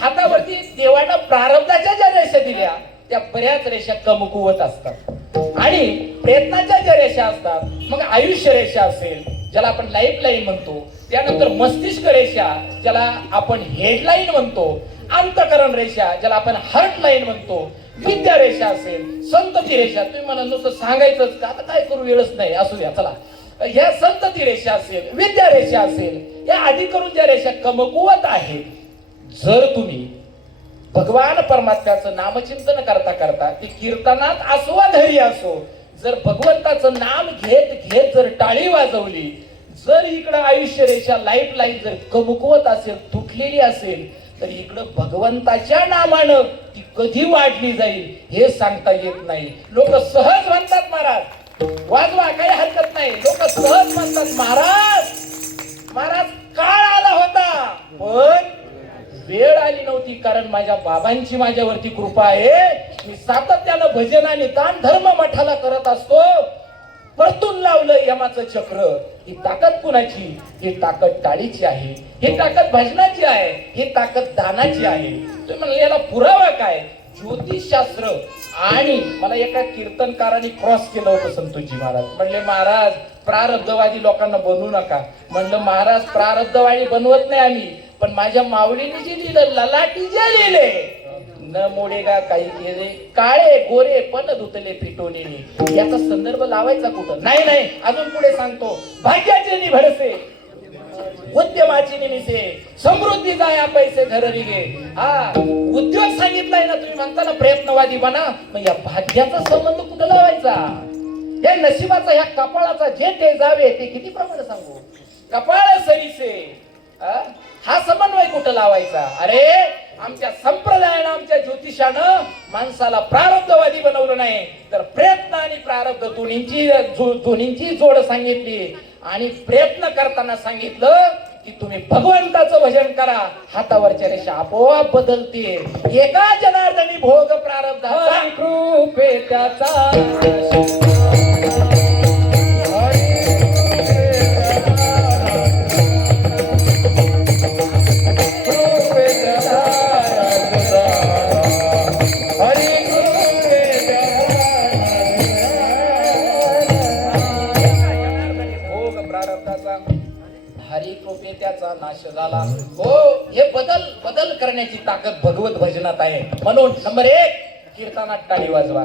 हातावरती देवानं प्रारब्धाच्या ज्या रेषा दिल्या त्या बऱ्याच रेषा कमकुवत असतात. आणि प्रयत्नाच्या ज्या रेषा असतात, मग आयुष्य रेषा असेल ज्याला आपण लाईफ लाईन म्हणतो, त्यानंतर मस्तिष्क रेषा ज्याला आपण हेडलाईन म्हणतो, अंतकरण रेषा ज्याला आपण हार्ट लाईन म्हणतो, विद्या रेषा असेल, संतती रेषा, तुम्ही मला नुसतं सांगायचंच का, आता काय करू, वेळच नाही, असू द्या चला. ह्या संतती रेषा असेल, विद्या रेषा असेल, या आधी करून ज्या रेषा कमकुवत आहेत, जर तुम्ही भगवान परमात्म्याचं नामचिंतन करता करता ती कीर्तनात असो वा घरी असो, जर भगवंताचं नाम घेत घेत जर टाळी वाजवली, जर इकडं आयुष्य रेषा लाईफ लाईन जर कमकुवत असेल, तुटलेली असेल, तर इकडं भगवंताच्या नामानं ती कधी वाढली जाईल हे सांगता येत नाही. लोक सहज म्हणतात महाराज वाजवा, काही हरकत नाही. लोक सहज म्हणतात महाराज महाराज काळ आला होता, पण वेळ आली नव्हती. कारण माझ्या बाबांची माझ्यावरती कृपा आहे. मी सातत्यानं भजन आणि दान धर्म मठाला करत असतो. परतून लावलं यमाचं चक्र. ही ताकद कुणाची? ही ताकद टाळीची आहे, ही ताकद भजनाची आहे, ही ताकद दानाची आहे. तुम्ही म्हणले याला पुरावा काय? ज्योतिषशास्त्र. आणि मला एका कीर्तनकाराने क्रॉस केलं होतं संतोषजी महाराज. म्हणले महाराज प्रारब्धवादी लोकांना बनवू नका. म्हणलं महाराज प्रारब्धवादी बनवत नाही आम्ही, पण माझ्या माऊलीने जे लिहिलं, ललाटी जे लिहिले, न मोडेगा काही केले, काळे गोरे पण धुतले पिटोनीने, याचा संदर्भ लावायचा कुठं? नाही नाही, अजून पुढे सांगतो. भाग्याचे निभडसे, उद्यमाची निमिसे, समृद्धी जाया पैसे घर रिगे. हा उद्योग सांगितलाय ना, तुम्ही म्हणता ना प्रयत्नवादी बना, मग या भाग्याचा संबंध कुठं लावायचा? या नशिबाचा, ह्या कपाळाचा जे ते जावे ते किती प्रमाणे सांगू? कपाळ सरीसे, हा समन्वय कुठं लावायचा? अरे आमच्या संप्रदायानं, आमच्या ज्योतिषानं माणसाला प्रारब्धवादी बनवलं नाही, तर प्रयत्न आणि प्रारब्ध दोन्हींची जोड सांगितली. आणि प्रयत्न करताना सांगितलं की तुम्ही भगवंताचं भजन करा, हातावरच्या रेषा आपोआप बदलते. एका जनार्दनी भोग प्रारब्धाचा, कृपे त्याचा त्याचा नाश झाला. हो, हे बदल करण्याची ताकद भगवत भजनात आहे. म्हणून नंबर 1 कीर्तनात टाळी वाजवा.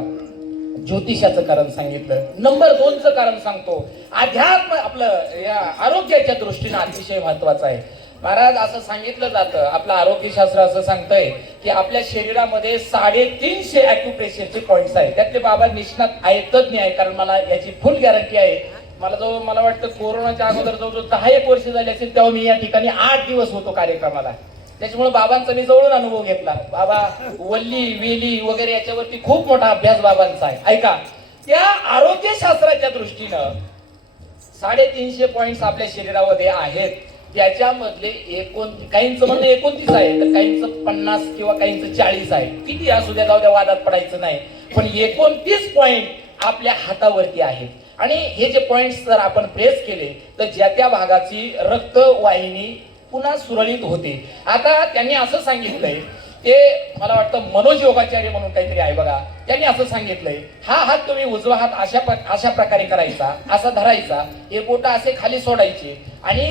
ज्योतिषाचं कारण सांगितलं. नंबर 2चं कारण सांगतो. अध्यात्म आपलं या आरोग्याच्या दृष्टीने अतिशय महत्वाचं आहे. महाराज असं सांगितलं जातं, आपलं आरोग्यशास्त्र असं सांगतंय की आपल्या शरीरामध्ये 350 ॲक्युप्रेशरचे पॉइंट्स आहेत. त्यातले बाबा निष्णात आहेत, तज्ञ आहे. कारण मला याची फुल गॅरंटी आहे. मला वाटतं कोरोनाच्या अगोदर जवळजवळ 10-1 वर्ष झाली असेल, तेव्हा मी या ठिकाणी 8 दिवस होतो कार्यक्रमाला. त्याच्यामुळे बाबांचा मी जवळून अनुभव घेतला. बाबा वल्ली वेली वगैरे याच्यावरती खूप मोठा अभ्यास बाबांचा आहे. ऐका, त्या आरोग्यशास्त्राच्या दृष्टीनं 350 पॉइंट्स आपल्या शरीरामध्ये आहेत. त्याच्यामधले काहींचं म्हणणं 29 आहे, तर काहींचं 50 किंवा काहींचं 40 आहे. किती असू द्या, जाऊ द्या, वादात पडायचं नाही. पण 29 पॉइंट आपल्या हातावरती आहेत. आणि हे जे पॉइंट्स जर आपण प्रेस केले तर ज्या त्या भागाची रक्तवाहिनी पुन्हा सुरळीत होते. आता त्यांनी असं सांगितलंय, ते मला वाटतं मनोज योगाचार्य म्हणून काहीतरी आहे बघा, त्यांनी असं सांगितलंय, हा हात तुम्ही उजवा हात अशा प्रकारे करायचा, असा धरायचा, हे बोट असे खाली सोडायचे, आणि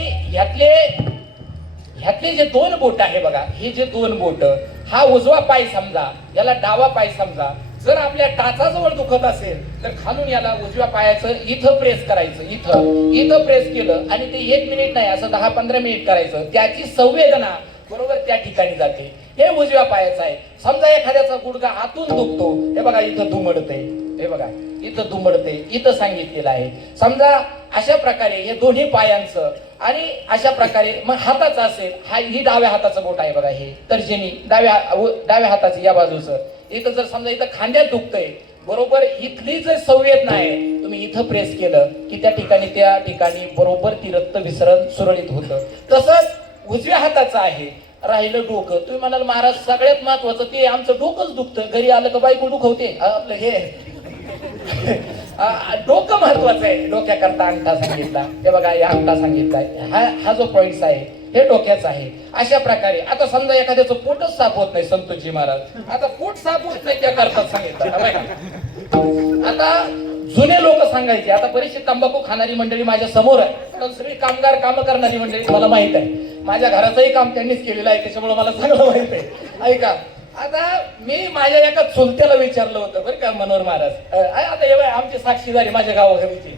ह्यातले जे 2 बोट आहे बघा, हे जे 2 बोट, हा उजवा पाय समजा, याला डावा पाय समजा. जर आपल्या टाचाजवळ दुखत असेल तर खालून याला उजव्या पायाचं इथं प्रेस करायचं, इथं प्रेस केलं, आणि ते 1 मिनिट नाही, असं 10-15 मिनिट करायचं. त्याची संवेदना बरोबर त्या ठिकाणी जाते. हे उजव्या पायाचं आहे. समजा एखाद्याचा गुडघा आतून दुखतो, हे बघा इथं दुमडते, हे बघा इथं दुमडते, इथं सांगितलेलं आहे. समजा अशा प्रकारे हे दोन्ही पायांचं, आणि अशा प्रकारे मग हाताचं असेल, ही डाव्या हाताचं बोट आहे बघा, हे तर्जनी डाव्या हाताचं या बाजूचं. इथं जर समजा इथं खांद्यात दुखतंय, बरोबर इथली जर संवेदना आहे, तुम्ही इथं प्रेस केलं की त्या ठिकाणी बरोबर ती रक्त विसरण सुरळीत होतं. तसंच उजव्या हाताचं आहे. राहिलं डोकं, तुम्ही म्हणाल महाराज सगळ्यात महत्वाचं ते आमचं डोकंच दुखतं, घरी आलं का बायको दुखवते, आपलं हे डोकं महत्वाचं आहे. डोक्याकरता अंगठा सांगितला, हे बघा या अंगठा सांगितलाय, हा जो पॉइंट आहे हे डोक्याचा आहे. अशा प्रकारे आता समजा एखाद्याचं पोटच साफ होत नाही, संतोषजी महाराज आता पोट साफ होत नाही त्या करतात सांगितलं. आता जुने लोक सांगायचे, आता बरीचशी तंबाखू खाणारी मंडळी माझ्या समोर आहे, कारण सगळी कामगार काम करणारी मंडळी मला माहित आहे. माझ्या घराचंही काम त्यांनीच केलेलं आहे, त्याच्यामुळे मला चांगलं माहित आहे. ऐका, आता मी माझ्या एका चुलत्याला विचारलं होतं बरं का, मनोहर महाराज, आता हे बाय आमची साक्षीदारी माझ्या गावाघरीची.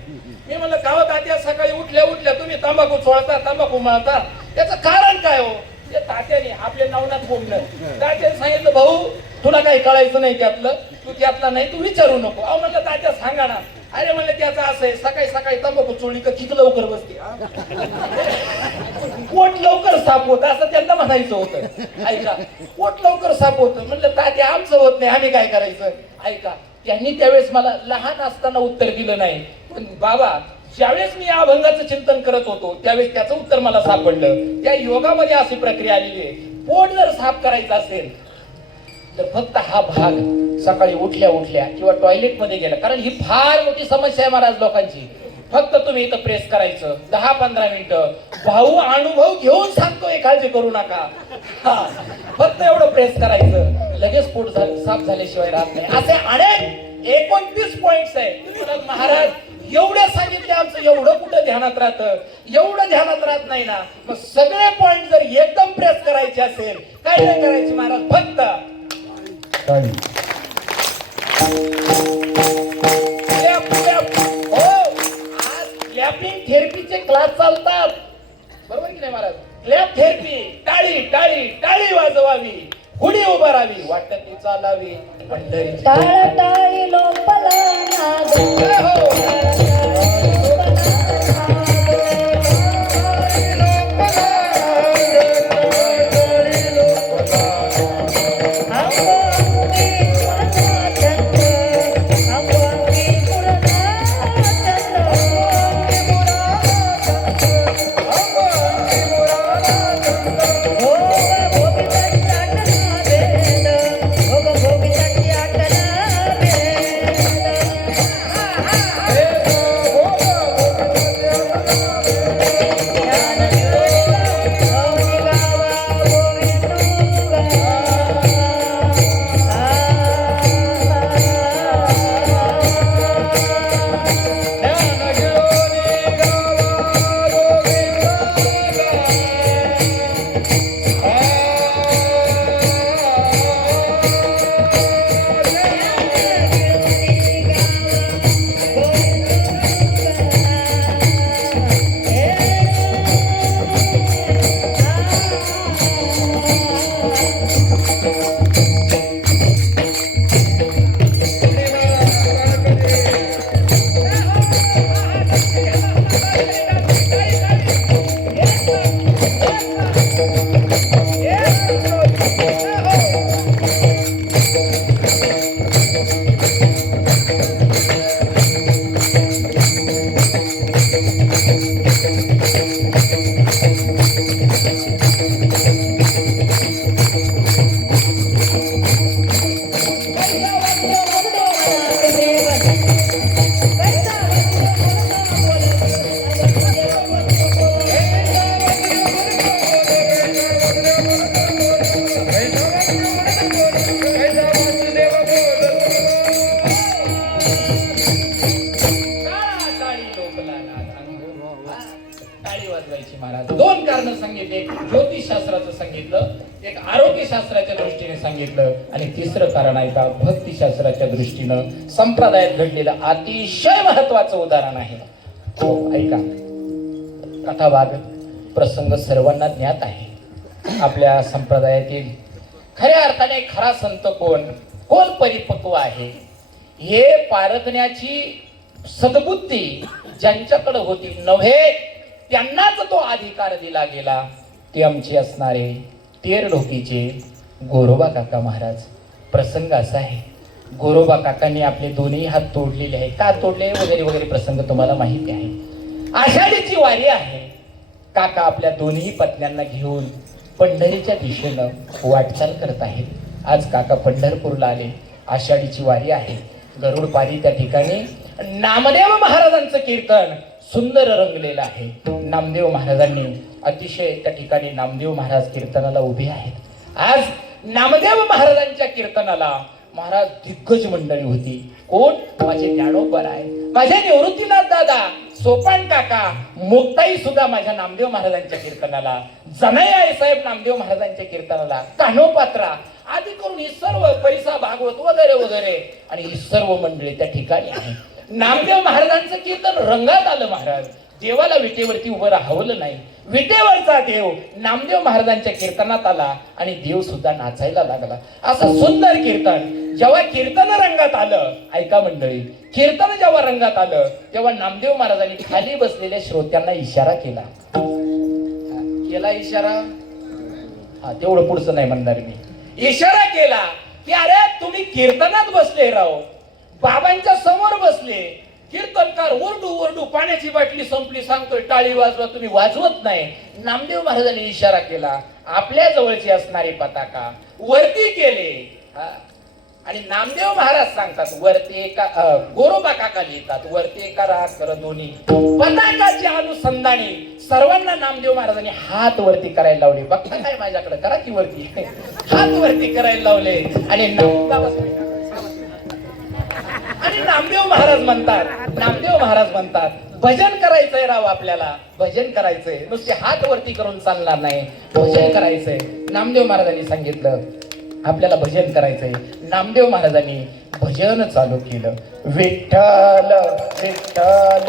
मी म्हणलं गावात आता सकाळी उठल्या तुम्ही तंबाखू चोळता, तंबाखू मळता, त्याचं कारण काय हो? ते तात्याने आपले नवनाथ बोलणं तात्याने सांगितलं, भाऊ तुला काही कळायचं नाही त्यातलं, तू त्यातला नाही, तू विचारू नको. अहो म्हणलं तात्या सांगा ना. अरे म्हणलं त्याचं असं आहे, सकाळी सकाळी तंबाखू चोळली का किती लवकर बसते, पोट लवकर साफ होत असं त्यांना म्हणायचं होतं. ऐका, पोट लवकर साफ होतं. म्हणलं तात्या आमचं होत नाही, आम्ही काय करायचं. ऐका, त्यांनी त्यावेळेस मला लहान असताना उत्तर दिलं नाही, पण बाबा ज्यावेळेस मी या अभंगाचं चिंतन करत होतो त्यावेळेस त्याचं उत्तर मला सापडलं. त्या योगामध्ये अशी प्रक्रिया आलेली आहे, पोट जर साफ करायचं असेल तर फक्त हा भाग सकाळी उठल्या उठल्या किंवा टॉयलेट मध्ये गेला, कारण ही फार मोठी समस्या आहे महाराज लोकांची. फक्त तुम्ही इथं प्रेस करायचं 10-15 मिनिटं. भाऊ अनुभव घेऊन सांगतोय, काळजी करू नका. हा, फक्त एवढं प्रेस करायचं, लगेच पोट साफ झाल्याशिवाय राहत नाही. असे अनेक 29 पॉइंट्स आहेत. महाराज एवढे सांगितले, आमचं एवढं कुठं ध्यानात राहतं, एवढं ध्यानात राहत नाही ना. मग सगळे पॉइंट जर एकदम प्रेस करायचे असेल, काय नाही करायचे महाराज, फक्त क्लॅपिंग थेरपीचे क्लास चालतात, बरोबर की नाही महाराज. क्लॅप थेरपी, टाळी टाळी टाळी वाजवावी, हुडी उभारावी, वाटत ती चालावी, पंढरीची टाळ टाळी लोंबला नाद. दोन कारण सांगितले, एक ज्योतिषशास्त्राचं सांगितलं, एक आरोग्यशास्त्राच्या दृष्टीने सांगितलं, आणि तिसरं कारण आहे का भक्तिशास्त्राच्या दृष्टीनं संप्रदायात घडलेलं अतिशय महत्वाचं उदाहरण आहे. हो, ऐका, कथाभाग प्रसंग सर्वांना ज्ञात आहे. आपल्या संप्रदायातील खऱ्या अर्थाने खरा संत कोण, कोण परिपक्व आहे हे पारखण्याची सद्बुद्धी ज्यांच्याकडे होती नव्हे त्यांनाच तो अधिकार दिला गेला. ते आमचे असणारे तेरढोकीचे गोरोबा काका महाराज. प्रसंग असा आहे, गोरोबा काकांनी आपले दोन्ही हात तोडलेले आहे. का तोडले वगैरे वगैरे प्रसंग तुम्हाला माहिती आहे. आषाढीची वारी आहे. काका आपल्या दोन्ही पत्न्यांना घेऊन पंढरीच्या दिशेनं वाटचाल करत आहेत. आज काका पंढरपूरला आले. आषाढीची वारी आहे. गरुड पारी त्या ठिकाणी नामदेव महाराजांचं कीर्तन सुंदर रंगलेलं आहे. नामदेव महाराजांनी अतिशय त्या ठिकाणी नामदेव महाराज कीर्तनाला उभे आहेत. आज नामदेव महाराजांच्या कीर्तनाला महाराज दिग्गज मंडळी होती. कोण? माझे ज्ञानोबर आहे, माझे निवृत्तीनाथ दादा, सोपान काका, मुक्ताई सुद्धा माझ्या नामदेव महाराजांच्या कीर्तनाला, जनाई आई साहेब नामदेव महाराजांच्या कीर्तनाला, कान्होपात्रा आदी करून ही सर्व परिसा भागवत वगैरे वगैरे आणि ही सर्व मंडळी त्या ठिकाणी आहे. नामदेव महाराजांचं कीर्तन रंगात आलं. महाराज देवाला विटेवरती उभं राहवलं नाही. विटेवरचा देव नामदेव महाराजांच्या कीर्तनात आला आणि देव सुद्धा नाचायला लागला. असं सुंदर कीर्तन जेव्हा कीर्तन रंगात आलं, ऐका मंडळी, कीर्तन जेव्हा रंगात आलं तेव्हा नामदेव महाराजांनी खाली बसलेल्या श्रोत्यांना इशारा केला. केला इशारा? हा, तेवढं पुढचं नाही म्हणणार मी. इशारा केला की अरे तुम्ही कीर्तनात बसले राव, बाबांच्या समोर बसले, कीर्तनकार ओरडू ओरडू पाण्याची बाटली संपली सांगतोय, टाळी वाजवा, तुम्ही वाजवत नाही. नामदेव महाराजांनी इशारा केला, आपल्या जवळची असणारी पताका वरती केले. आणि नामदेव महाराज सांगतात वरती एका, गोरोबा काका लिहितात वरती एका राग कर दोन्ही पताकाची अनुसंधानी सर्वांना नामदेव महाराजांनी हात वरती करायला लावले. बघता काय माझ्याकडे, करा की वरती, हात वरती करायला लावले. आणि नामदेव महाराज म्हणतात भजन करायचंय राव, आपल्याला भजन करायचंय, नुसते हात वरती करून चालणार नाही, भजन करायचंय. नामदेव महाराजांनी सांगितलं आपल्याला भजन करायचंय. नामदेव महाराजांनी भजन चालू केलं. विठ्ठल विठ्ठल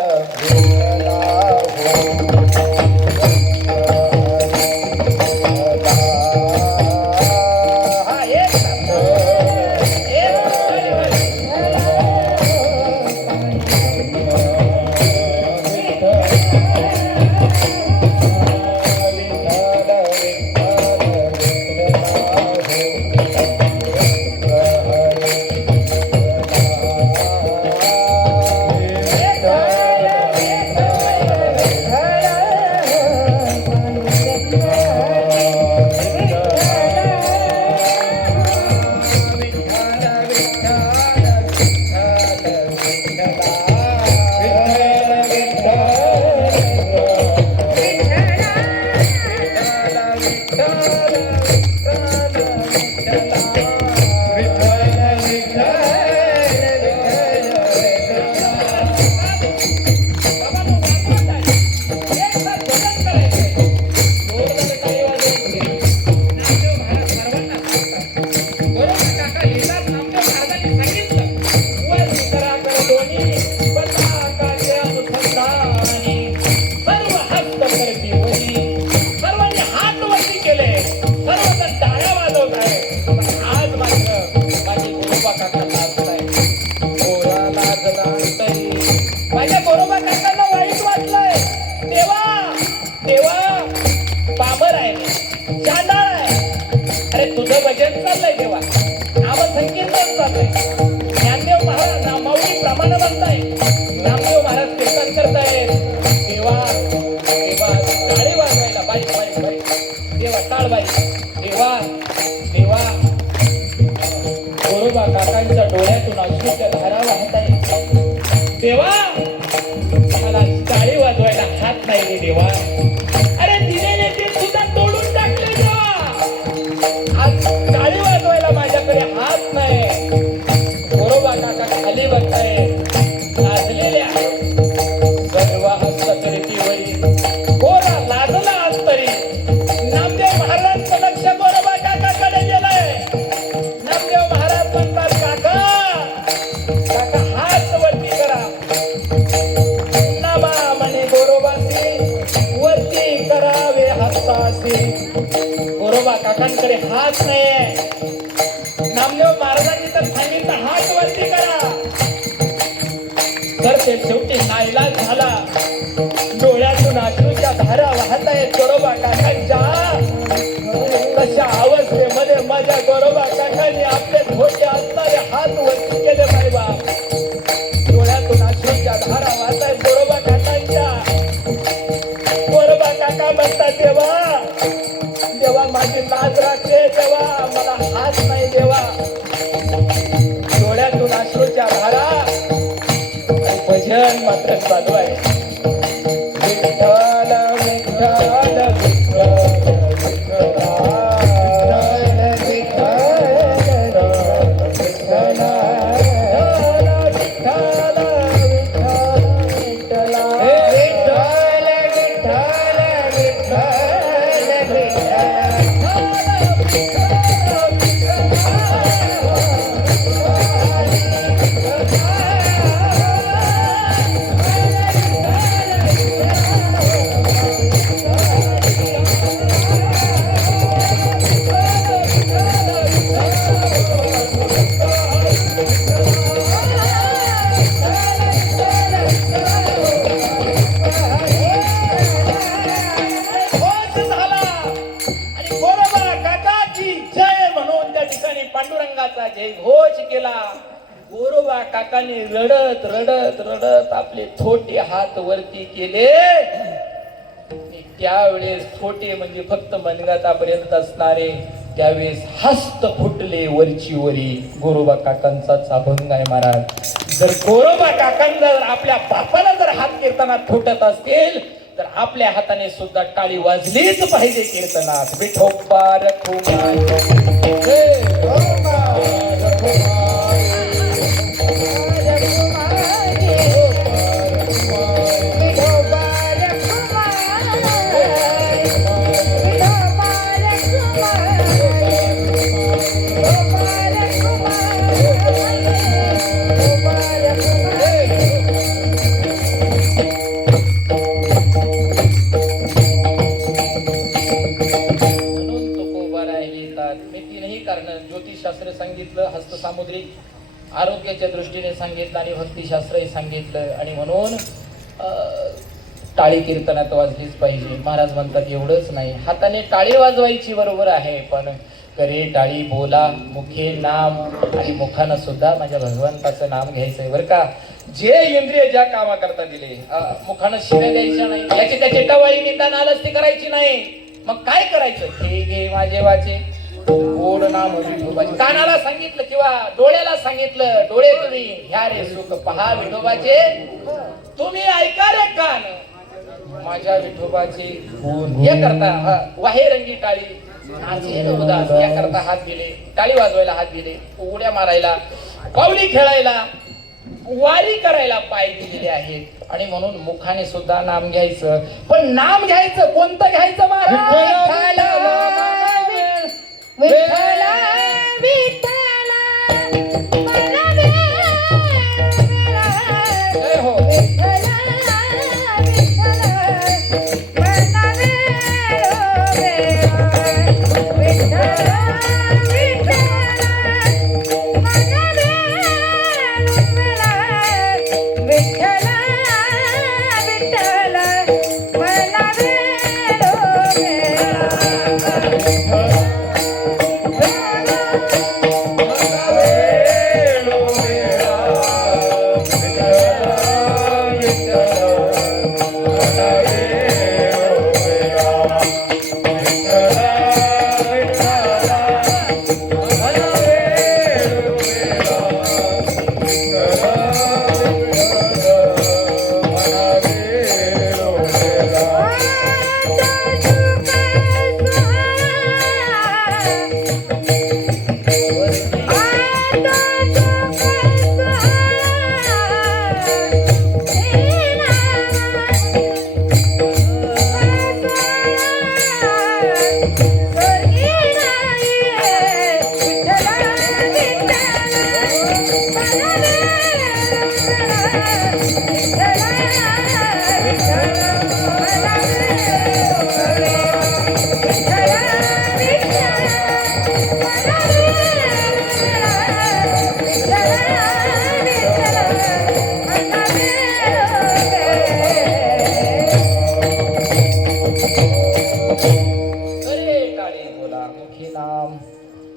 काकांच्या डोळ्यातून अश्रूच्या धारा वाहत आहे. देवा मला टाळी वाजवायला हात नाही रे देवा. अरे दिलेले ते सुद्धा तोडून टाकले देवा. आज टाळी वाजवायला माझ्याकडे हात नाही. गोरोबा काका खाली बघताय लाजलेल्या सर्व हस्तकरीतीवरी गोरा लाजला आज तरी. नामदेव महाराजांचं लक्ष गोरोबा काकाकडे गेलंय. नामदेव महाराज म्हणतात काका काका हात वरती करा. नामा म्हणे गोरोबासी वरती करावे हस्तासी. गोरोबा काकांकडे हात नाहीये. नामदेव महाराजांनी तर सांगितलं हात वरती करा. तर ते शेवटी नाईलाज झाला. डोळ्यातून अश्रूच्या धारा वाहत आहेत गोरोबा काकांच्या. तशा अवस्थेमध्ये माझ्या गोरोबा काकांनी आपले छोटे असणारे हात वरती केले साहेबा. डोळ्यातून अश्रूच्या धारा वाहत आहेत गोरोबा काकांच्या. गोरोबा काका म्हणतात देवा देवा माझी लाज राखते देवा. मला हात नाही देवा. डोळ्यातून अश्रूच्या धारा. भजन मात्र चालू आहे. विठ्ठल विठ्ठल पांडुरंगाचा जयघोष केला. गोरोबा काकाने रडत रडत रडत आपले छोटे हात वरती केले. त्यावेळेस छोटे म्हणजे फक्त मनगटापर्यंत असणारे, त्यावेळेस हस्त फुटले वरची वरी. गोरोबा काकांचाच अभंग आहे महाराज. जर गोरोबा काकांना जर आपल्या बापाला जर हात कीर्तनात फुटत असतील तर आपल्या हाताने सुद्धा टाळी वाजलीच पाहिजे कीर्तनात. विठोबा रखुमाई, जय गोरोबा रखुमाई. ज्योतिषशास्त्र सांगितलं, हस्तसामुद्रिक आरोग्याच्या दृष्टीने सांगितलं आणि भक्तिशास्त्रही सांगितलं. आणि म्हणून टाळी कीर्तनात वाजलीच पाहिजे. महाराज म्हणतात एवढंच नाही, हाताने टाळी वाजवायची बरोबर आहे, पण करे टाळी बोला मुखे नाम, आणि मुखानं सुद्धा माझ्या भगवंताचं नाम घ्यायचंय बरं का. जे इंद्रिय ज्या कामा करता दिले, मुखानं शिव्या द्यायच्या नाही, याची त्याची टवाळी निंदा नालस्ती करायची नाही. मग काय करायचं, हे घे माझे वाचे गोड नाम विठोबाचे. कानाला सांगितलं किंवा डोळ्याला सांगितलं, डोळे तुम्ही ह्या रे सुख पहा विठोबाचे, तुम्ही ऐका रे कान माझ्या विठोबाचे गुण. हे करता वाहेरंगी टाळी, नाचेल उदास या करता हात दिले, टाळी वाजवायला हात दिले, उड्या मारायला, पावली खेळायला, वारी करायला पाय दिलेले आहेत. आणि म्हणून मुखाने सुद्धा नाम घ्यायचं. पण नाम घ्यायचं कोणतं घ्यायचं महाराज? विठ्ठला विठ्ठला मला जय हो. विठ्ठला विठ्ठला मला विठ्ठला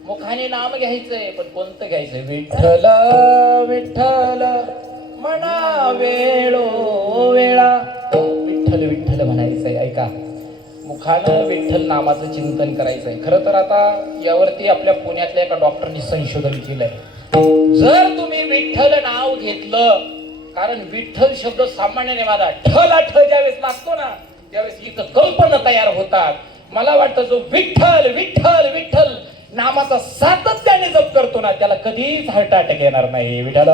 मुखाने नाम घ्यायचंय, पण कोणतं घ्यायचंय? विठ्ठल विठ्ठल म्हणा वेळो वेळा. विठ्ठल विठ्ठल म्हणायचंय. ऐका, मुखानं विठ्ठल नामाचं चिंतन करायचंय. खरं तर आता यावरती आपल्या पुण्यातल्या एका डॉक्टरनी संशोधन केलंय. जर तुम्ही विठ्ठल नाव घेतलं, कारण विठ्ठल शब्द सामान्याने माझा ठला ठ ज्यावेळेस लागतो ना, त्यावेळेस इथं कल्पना तयार होतात. मला वाटतं जो विठ्ठल विठ्ठल विठ्ठल नामाचा सातत्याने जप करतो ना, त्याला कधीच हार्ट अटॅक येणार नाही. विठ्ठल